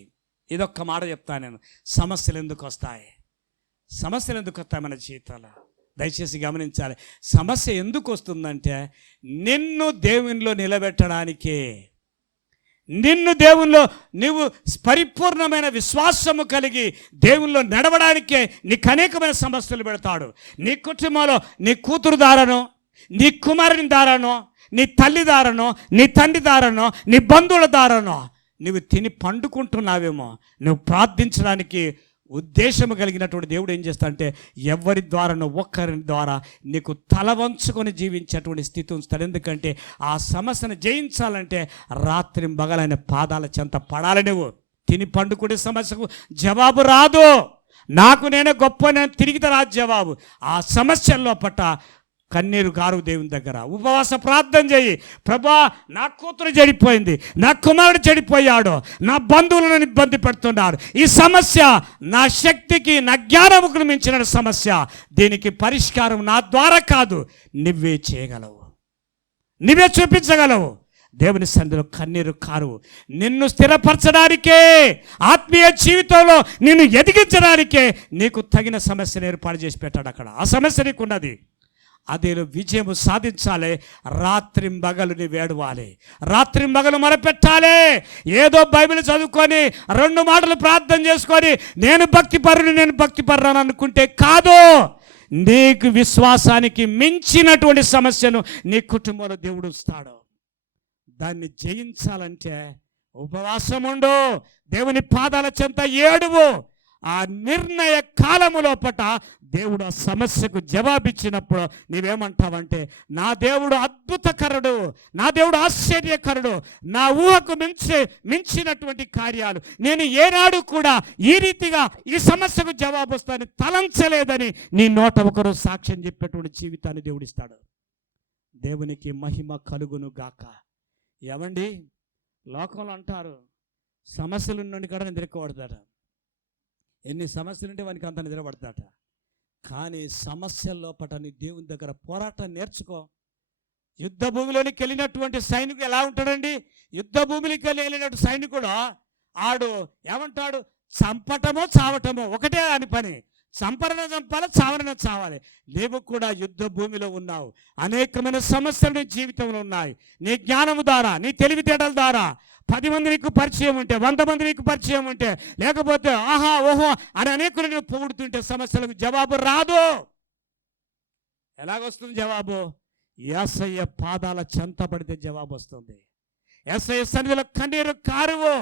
ఇదొక్క మాట చెప్తాను నేను. సమస్యలు ఎందుకు వస్తాయి మన జీవితంలో? దయచేసి గమనించాలి. సమస్య ఎందుకు వస్తుందంటే నిన్ను దేవునిలో నిలబెట్టడానికే, నిన్ను దేవునిలో నువ్వు పరిపూర్ణమైన విశ్వాసము కలిగి దేవునిలో నడవడానికే నీకు అనేకమైన సమస్యలు పెడతాడు. నీ కుటుంబంలో నీ కూతురు దారనో, నీ కుమారుని దారనో, నీ తల్లి దారనో, నీ తండ్రి దారనో, నీ బంధువుల దారనో నువ్వు తిని పండుకుంటున్నావేమో. నువ్వు ప్రార్థించడానికి ఉద్దేశం కలిగినటువంటి దేవుడు ఏం చేస్తాడంటే ఎవరి ద్వారానో ఒక్కరి ద్వారా నీకు తల వంచుకొని జీవించేటువంటి స్థితి ఉంచుతాడు. ఎందుకంటే ఆ సమస్యను జయించాలంటే రాత్రి పగలైన పాదాల చెంత పడాలి. నువ్వు తిని పండుకునే సమస్యకు జవాబు రాదు. నాకు నేనే గొప్ప, నేను తిరిగితే రాదు జవాబు. ఆ సమస్యల్లో కన్నీరు గారు దేవుని దగ్గర ఉపవాస ప్రార్థన చేయి. ప్రభా, నా కూతురు చెడిపోయింది, నా కుమారుడు చెడిపోయాడు, నా బంధువులను ఇబ్బంది పెడుతున్నారు, ఈ సమస్య నా శక్తికి నా జ్ఞానముకు మించిన సమస్య, దీనికి పరిష్కారం నా ద్వారా కాదు, నువ్వే చేయగలవు, నువ్వే చూపించగలవు. దేవుని సన్నిధిలో కన్నీరు కారు. నిన్ను స్థిరపరచడానికే, ఆత్మీయ జీవితంలో నిన్ను ఎదిగించడానికే నీకు తగిన సమస్యను ఏర్పాటు చేసి పెట్టాడు అక్కడ. ఆ సమస్య నీకున్నది, అదే విజయం సాధించాలి. రాత్రింబగలుని వేడవాలి, రాత్రింబగలు మొరపెట్టాలి. ఏదో బైబిల్ చదువుకొని 2 మాటలు ప్రార్థన చేసుకొని నేను భక్తిపరుని అనుకుంటే కాదు. నీకు విశ్వాసానికి మించినటువంటి సమస్యను నీ కుటుంబంలో దేవుడు ఇస్తాడు. దాన్ని జయించాలంటే ఉపవాసం ఉండు, దేవుని పాదాల చెంత ఏడువు. ఆ నిర్ణయ కాలము లోపట దేవుడు ఆ సమస్యకు జవాబిచ్చినప్పుడు నీవేమంటావంటే, నా దేవుడు అద్భుతకరుడు, నా దేవుడు ఆశ్చర్యకరుడు, నా ఊహకు మించినటువంటి కార్యాలు నేను ఏనాడు కూడా ఈ రీతిగా ఈ సమస్యకు జవాబు వస్తానని తలంచలేదని నీ నోట ఒకరు సాక్ష్యం చెప్పేటువంటి జీవితాన్ని దేవుడిస్తాడు. దేవునికి మహిమ కలుగును గాక. ఏమండి, లోకంలో అంటారు సమస్యలు నుండి కూడా నిద్రకోడతాడు. ఎన్ని సమస్యలుంటే వానికి అంత నిద్రపడతాట. కానీ సమస్యల లోపట నీ దేవుని దగ్గర పోరాటం నేర్చుకో. యుద్ధ భూమిలోనికి వెళ్ళినటువంటి సైనికుడు ఎలా ఉంటాడండి? యుద్ధ భూమిలోకి వెళ్ళినటువంటి సైనికుడు ఆడు ఏమంటాడు? చంపటమో చావటమో ఒకటే అని పని. చంపరన చంపాలి, చావరన చావాలి. నీవు కూడా యుద్ధ భూమిలో ఉన్నావు. అనేకమైన సమస్యలు నీ జీవితంలో ఉన్నాయి. నీ జ్ఞానము ద్వారా, నీ తెలివితేటల ద్వారా 10 మంది నీకు పరిచయం ఉంటే, 100 మంది నీకు పరిచయం ఉంటే, లేకపోతే ఆహా ఓహో అని అనేకులు నువ్వు పొగుడుతుంటే సమస్యలకు జవాబు రాదు. ఎలాగొస్తుంది జవాబు? యేసయ్య పాదాల చెంత పడితే జవాబు వస్తుంది. యేసయ్య సన్నిధిలో కన్నీరు కారువు,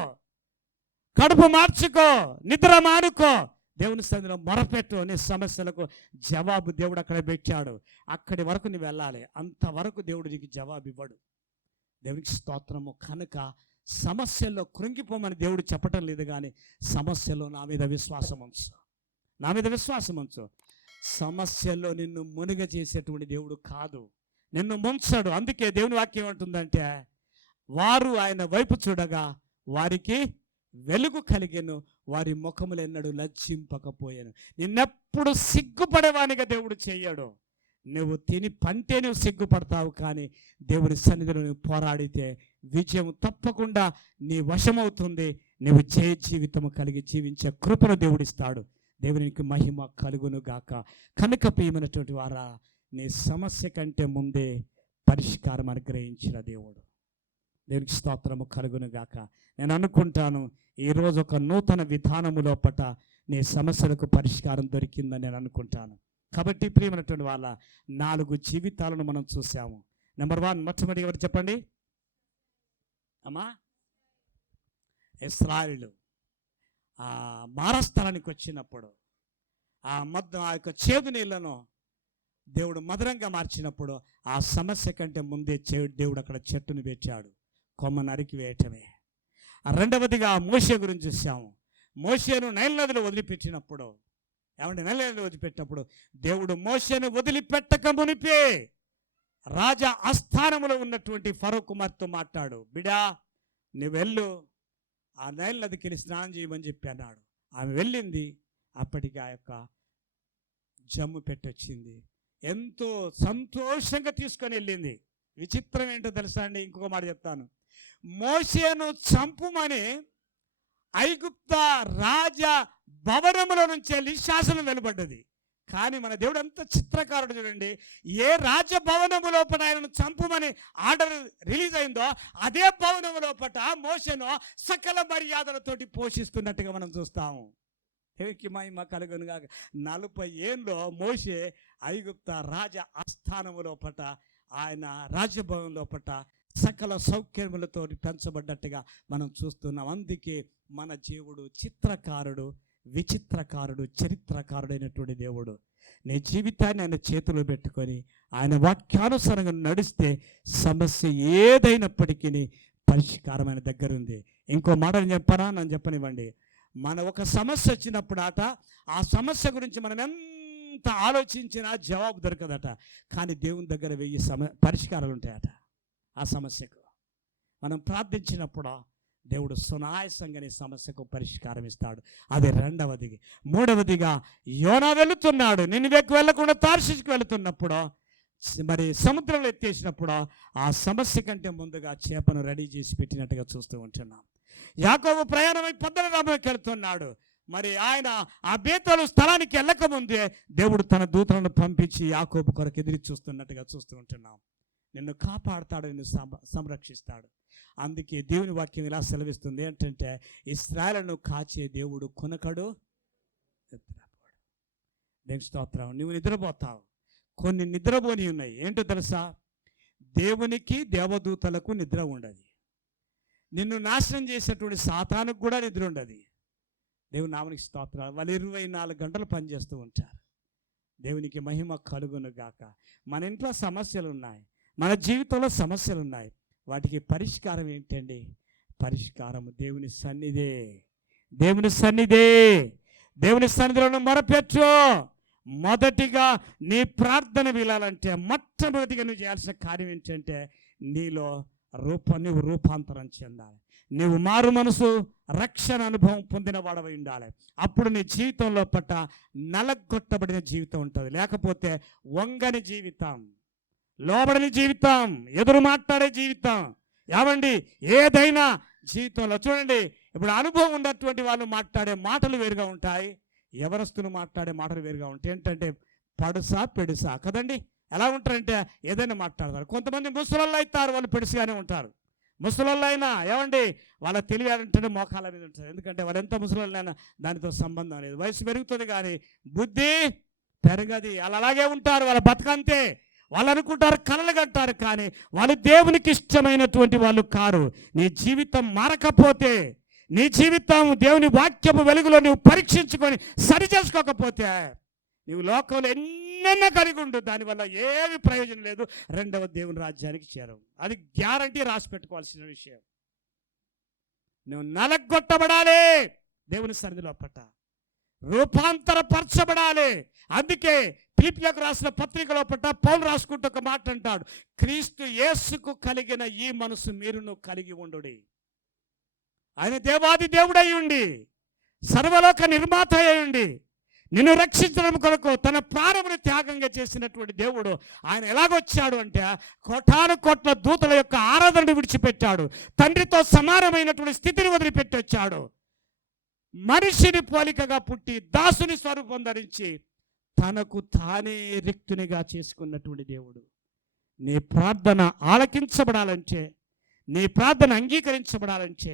కడుపు మార్చుకో, నిద్ర మానుకో, దేవుని సన్నిధిలో మొరపెట్టు. నీ సమస్యలకు జవాబు దేవుడు అక్కడ పెట్టాడు. అక్కడి వరకు నువ్వు వెళ్ళాలి. అంతవరకు దేవుడు నీకు జవాబు ఇవ్వడు. దేవునికి స్తోత్రము. కనుక సమస్యల్లో కృంగిపోమని దేవుడు చెప్పటం లేదు, కానీ సమస్యలో నా మీద విశ్వాసం ఉంచు, నా మీద విశ్వాసం ఉంచు. సమస్యల్లో నిన్ను మునిగ చేసేటువంటి దేవుడు కాదు, నిన్ను ముంచడు. అందుకే దేవుని వాక్యం ఏమంటుందంటే, వారు ఆయన వైపు చూడగా వారికి వెలుగు కలిగెను, వారి ముఖములు ఎన్నడూ లజ్జింపకపోయాను. నిన్నెప్పుడు సిగ్గుపడేవానిగా దేవుడు చెయ్యడు. నువ్వు తిని పంటే నువ్వు సిగ్గుపడతావు, కానీ దేవుని సన్నిధిలో నువ్వు పోరాడితే విజయం తప్పకుండా నీ వశమవుతుంది. నువ్వు జయ జీవితము కలిగి జీవించే కృపను దేవుడిస్తాడు. దేవునికి మహిమ కలుగును గాక. కనుక ప్రియమైనటువంటి వారా, నీ సమస్య కంటే ముందే పరిష్కారం అనుగ్రహించిన దేవుడు. దేవునికి స్తోత్రము కలుగును గాక. నేను అనుకుంటాను ఈరోజు ఒక నూతన విధానము లోపట నీ సమస్యలకు పరిష్కారం దొరికిందని నేను అనుకుంటాను. కాబట్టి ప్రియమైనటువంటి వాళ్ళ 4 జీవితాలను మనం చూసాము. నెంబర్ 1, మొట్టమొదటి ఎవరు చెప్పండి అమ్మా? ఇశ్రాయేలు ఆ మారస్థలానికి వచ్చినప్పుడు ఆ యొక్క చేదు నీళ్లను దేవుడు మధురంగా మార్చినప్పుడు ఆ సమస్య కంటే ముందే దేవుడు అక్కడ చెట్టును పెట్టాడు, కొమ్మ నరికి వేయటమే. రెండవదిగా మోషే గురించి చూసాము. మోషేను నైల్ నదిలో వదిలిపెట్టినప్పుడు, ఏమంటే నైల్ నదిలో వదిలిపెట్టినప్పుడు దేవుడు మోషేను వదిలిపెట్టక మునిపే రాజా ఆస్థానములో ఉన్నటువంటి ఫరో కుమార్తెతో మాట్లాడు, బిడా నువ్వు వెళ్ళు, ఆ నైల్ నదికి వెళ్ళి స్నానం చేయమని చెప్పి అన్నాడు. ఆమె వెళ్ళింది. అప్పటికి ఆ యొక్క జమ్ము పెట్టొచ్చింది. ఎంతో సంతోషంగా తీసుకొని వెళ్ళింది. విచిత్రం ఏంటో తెలుసా అండి? ఇంకొక మాట చెప్తాను. మోషేను చంపుమని ఐగుప్త రాజ భవనములో నుంచి వెళ్ళి శాసనం వెలువడ్డది. కానీ మన దేవుడు అంత చిత్రకారుడు చూడండి. ఏ రాజభవనము లోపల ఆయనను చంపుమని ఆర్డర్ రిలీజ్ అయిందో అదే భవనము లోపల మోషేను సకల మర్యాదలతోటి పోషిస్తున్నట్టుగా మనం చూస్తాము. దేవునికి మహిమ కలుగునుగా. 40 ఏళ్ళలో మోషే ఐగుప్త రాజ ఆస్థానము లోపల, ఆయన రాజభవనం లోపల సకల సౌఖ్యములతో పెంచబడ్డట్టుగా మనం చూస్తున్నాం. అందుకే మన దేవుడు చిత్రకారుడు, విచిత్రకారుడు, చరిత్రకారుడైనటువంటి దేవుడు. నీ జీవితాన్ని ఆయన చేతిలో పెట్టుకొని ఆయన వాక్యానుసారంగా నడిస్తే సమస్య ఏదైనప్పటికీ పరిష్కారమైన దగ్గర ఉంది. ఇంకో మాట చెప్పనా? నన్ను చెప్పనివ్వండి. మన ఒక సమస్య వచ్చినప్పుడు ఆ సమస్య గురించి మనం ఎంత ఆలోచించినా జవాబు దొరకదట. కానీ దేవుని దగ్గర 1000 పరిష్కారాలు ఉంటాయట. ఆ సమస్యకు మనం ప్రార్థించినప్పుడు దేవుడు సునాయాసంగా నీ సమస్యకు పరిష్కారం ఇస్తాడు. అది రెండవది. మూడవదిగా యోనా వెళుతున్నాడు. నినివేకు వెళ్ళకుండా తార్షీషుకు వెళుతున్నప్పుడు, మరి సముద్రంలో ఎత్తేసినప్పుడు ఆ సమస్య కంటే ముందుగా చేపను రెడీ చేసి పెట్టినట్టుగా చూస్తూ ఉంటున్నాం. యాకోబు ప్రయాణమై పద్దనరాముకి వెళుతున్నాడు. మరి ఆయన ఆ బేతేలు స్థలానికి వెళ్ళకముందే దేవుడు తన దూతలను పంపించి యాకోబు కొరకు ఎదురు చూస్తున్నట్టుగా చూస్తూ ఉంటున్నాం. నిన్ను కాపాడుతాడు, నిన్ను సంరక్షిస్తాడు. అందుకే దేవుని వాక్యం ఇలా సెలవిస్తుంది ఏంటంటే, ఇశ్రాయేలును కాచే దేవుడు కొనకడు, నిద్రపోడు. దేవుని స్తోత్రం. నువ్వు నిద్రపోతావు. కొన్ని నిద్రపోని ఉన్నాయి. ఏంటో తెలుసా? దేవునికి దేవదూతలకు నిద్ర ఉండదు. నిన్ను నాశనం చేసేటువంటి సాతానుకు కూడా నిద్ర ఉండదు. దేవుని నామానికి స్తోత్రాలు. వాళ్ళు 24 గంటలు పనిచేస్తూ ఉంటారు. దేవునికి మహిమ కలుగును గాక. మన ఇంట్లో సమస్యలు ఉన్నాయి, మన జీవితంలో సమస్యలు ఉన్నాయి. వాటికి పరిష్కారం ఏంటండి? పరిష్కారం దేవుని సన్నిధే. దేవుని సన్నిధే. దేవుని సన్నిధిలో మొరపెట్టు. మొదటిగా నీ ప్రార్థన వీలాలంటే మొట్టమొదటిగా నువ్వు చేయాల్సిన కార్యం ఏంటంటే నీలో నువ్వు రూపాంతరం చెందాలి. నువ్వు మారు మనసు రక్షణ అనుభవం పొందిన వాడవై ఉండాలి. అప్పుడు నీ జీవితంలో పట్ల నలగొట్టబడిన జీవితం ఉంటుంది. లేకపోతే వంగని జీవితం, లోబడని జీవితం, ఎదురు మాట్లాడే జీవితం, ఏమండి ఏదైనా జీవితంలో చూడండి. ఇప్పుడు అనుభవం ఉన్నటువంటి వాళ్ళు మాట్లాడే మాటలు వేరుగా ఉంటాయి, ఎవరస్తులు మాట్లాడే మాటలు వేరుగా ఉంటాయి. ఏంటంటే పడుసా పెడుసా కదండి. ఎలా ఉంటారంటే ఏదైనా మాట్లాడతారు. కొంతమంది ముసలోళ్ళు అవుతారు, వాళ్ళు పెడుసుగానే ఉంటారు. ముసలోళ్ళు అయినా ఏమండి వాళ్ళ తెలియాలంటే మోకాల మీద ఉంటారు. ఎందుకంటే వాళ్ళు ఎంత ముసలోళ్ళైనా దానితో సంబంధం లేదు. వయసు పెరుగుతుంది కానీ బుద్ధి పెరగది. వాళ్ళు అలాగే ఉంటారు, వాళ్ళ బతకంతే. వాళ్ళు అనుకుంటారు కలలు కంటారు, కానీ వాళ్ళు దేవునికి ఇష్టమైనటువంటి వాళ్ళు కారు. నీ జీవితం మారకపోతే, నీ జీవితం దేవుని వాక్యము వెలుగులో నువ్వు పరీక్షించుకొని సరి చేసుకోకపోతే నువ్వు లోకంలో ఎన్నెన్న కలిగి ఉండు, దానివల్ల ఏమి ప్రయోజనం లేదు. రెండవ దేవుని రాజ్యానికి చేరవు. అది గ్యారంటీ రాసి పెట్టుకోవాల్సిన విషయం. నువ్వు నలగొట్టబడాలి, దేవుని సన్నిధిలో పట్ట రూపాంతరపరచబడాలి. అందుకే ఫిలిప్పీయులకు రాసిన పత్రికలో పట్ట పౌలు రాసుకుంటూ ఒక మాట అంటాడు, క్రీస్తు యేసుకు కలిగిన ఈ మనసు మీరును కలిగి ఉండుడి. ఆయన దేవాది దేవుడై ఉండి, సర్వలోక నిర్మాత అయి ఉండి, నిన్ను రక్షించడం కొరకు తన ప్రాణమును త్యాగంగా చేసినటువంటి దేవుడు ఆయన ఎలాగొచ్చాడు అంటే కోటాను కోట్ల దూతల యొక్క ఆరాధనను విడిచిపెట్టాడు. తండ్రితో సమానమైనటువంటి స్థితిని వదిలిపెట్టి వచ్చాడు. మనిషిని పోలికగా పుట్టి దాసుని స్వరూపం ధరించి తనకు తానే రిక్తునిగా చేసుకున్నటువంటి దేవుడు. నీ ప్రార్థన ఆలకించబడాలంటే, నీ ప్రార్థన అంగీకరించబడాలంటే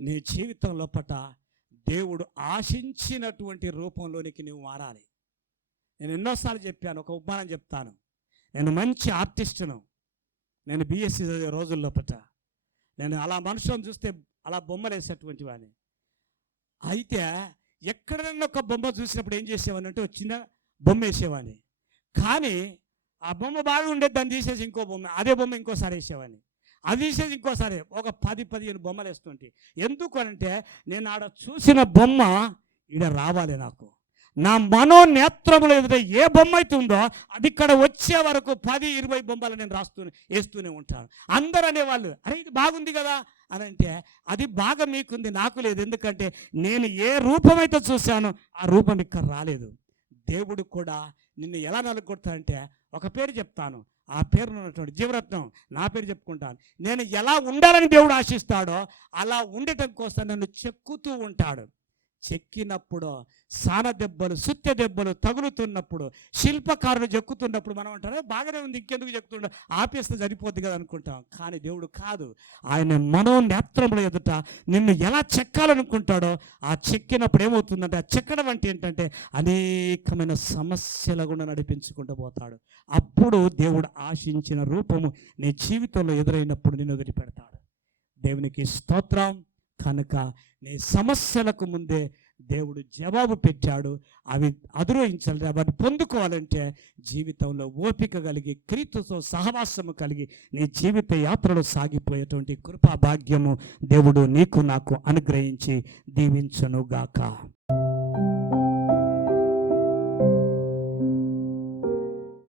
నీ జీవితంలో పట్ల దేవుడు ఆశించినటువంటి రూపంలోనికి నువ్వు మారాలి. నేను ఎన్నోసార్లు చెప్పాను, ఒక ఉపమానం చెప్తాను. నేను మంచి ఆర్టిస్టును. నేను బిఎస్సి చదివే రోజుల్లో పట్ల నేను అలా మనుషులను చూస్తే అలా బొమ్మలు వేసేటువంటి వాడిని. అయితే ఎక్కడైనా ఒక బొమ్మ చూసినప్పుడు ఏం చేసేవాడిని అంటే చిన్న బొమ్మ వేసేవాడిని. కానీ ఆ బొమ్మ బాగా ఉండేది, దాన్ని తీసేసి ఇంకో బొమ్మ, అదే బొమ్మ ఇంకోసారి వేసేవాడిని, అది తీసేసి ఇంకోసారి ఒక 10-15 బొమ్మలు వేస్తుంటే. ఎందుకు అంటే నేను ఆడ చూసిన బొమ్మ ఈడ రావాలి. నాకు నా మనోనేత్రముల ఎదుట ఏ బొమ్మ అయితే ఉందో అది ఇక్కడ వచ్చే వరకు 10-20 బొమ్మలు నేను వేస్తూనే ఉంటాను. అందరూ అనేవాళ్ళు, అరే ఇది బాగుంది కదా అని. అంటే అది బాగా మీకుంది, నాకు లేదు. ఎందుకంటే నేను ఏ రూపమైతే చూశానో ఆ రూపం ఇక్కడ రాలేదు. దేవుడు కూడా నిన్ను ఎలా నలుగొడతాడంటే, ఒక పేరు చెప్తాను, ఆ పేరులో ఉన్నటువంటి జీవరత్నం నా పేరు చెప్పుకుంటాను. నేను ఎలా ఉండాలని దేవుడు ఆశిస్తాడో అలా ఉండటం కోసం నన్ను చెక్కుతూ ఉంటాడు. చెక్కినప్పుడు సాన దెబ్బలు, సుత్య దెబ్బలు తగులుతున్నప్పుడు, శిల్పకారులు చెక్కుతున్నప్పుడు మనం అంటారు బాగానే ఉంది, ఇంకెందుకు చెక్కుతుండ, ఆపేస్తే సరిపోద్ది కదా అనుకుంటాం. కానీ దేవుడు కాదు, ఆయన మనోనేత్రముల ఎదుట నిన్ను ఎలా చెక్కాలనుకుంటాడో ఆ చెక్కినప్పుడు ఏమవుతుందంటే, ఆ చెక్కడం అంటే ఏంటంటే అనేకమైన సమస్యల గుండా నడిపించుకుంటూ పోతాడు. అప్పుడు దేవుడు ఆశించిన రూపము నీ జీవితంలో ఎదురైనప్పుడు నిన్ను వదిలిపెడతాడు. దేవునికి స్తోత్రం. కనుక నీ సమస్యలకు ముందే దేవుడు జవాబు పెట్టాడు. అవి అధిరోహించాలి, అవన్నీ పొందుకోవాలంటే జీవితంలో ఓపిక కలిగి, క్రీస్తుతో సహవాసము కలిగి నీ జీవిత యాత్రలో సాగిపోయేటువంటి కృపా భాగ్యము దేవుడు నీకు నాకు అనుగ్రహించి దీవించునుగాక.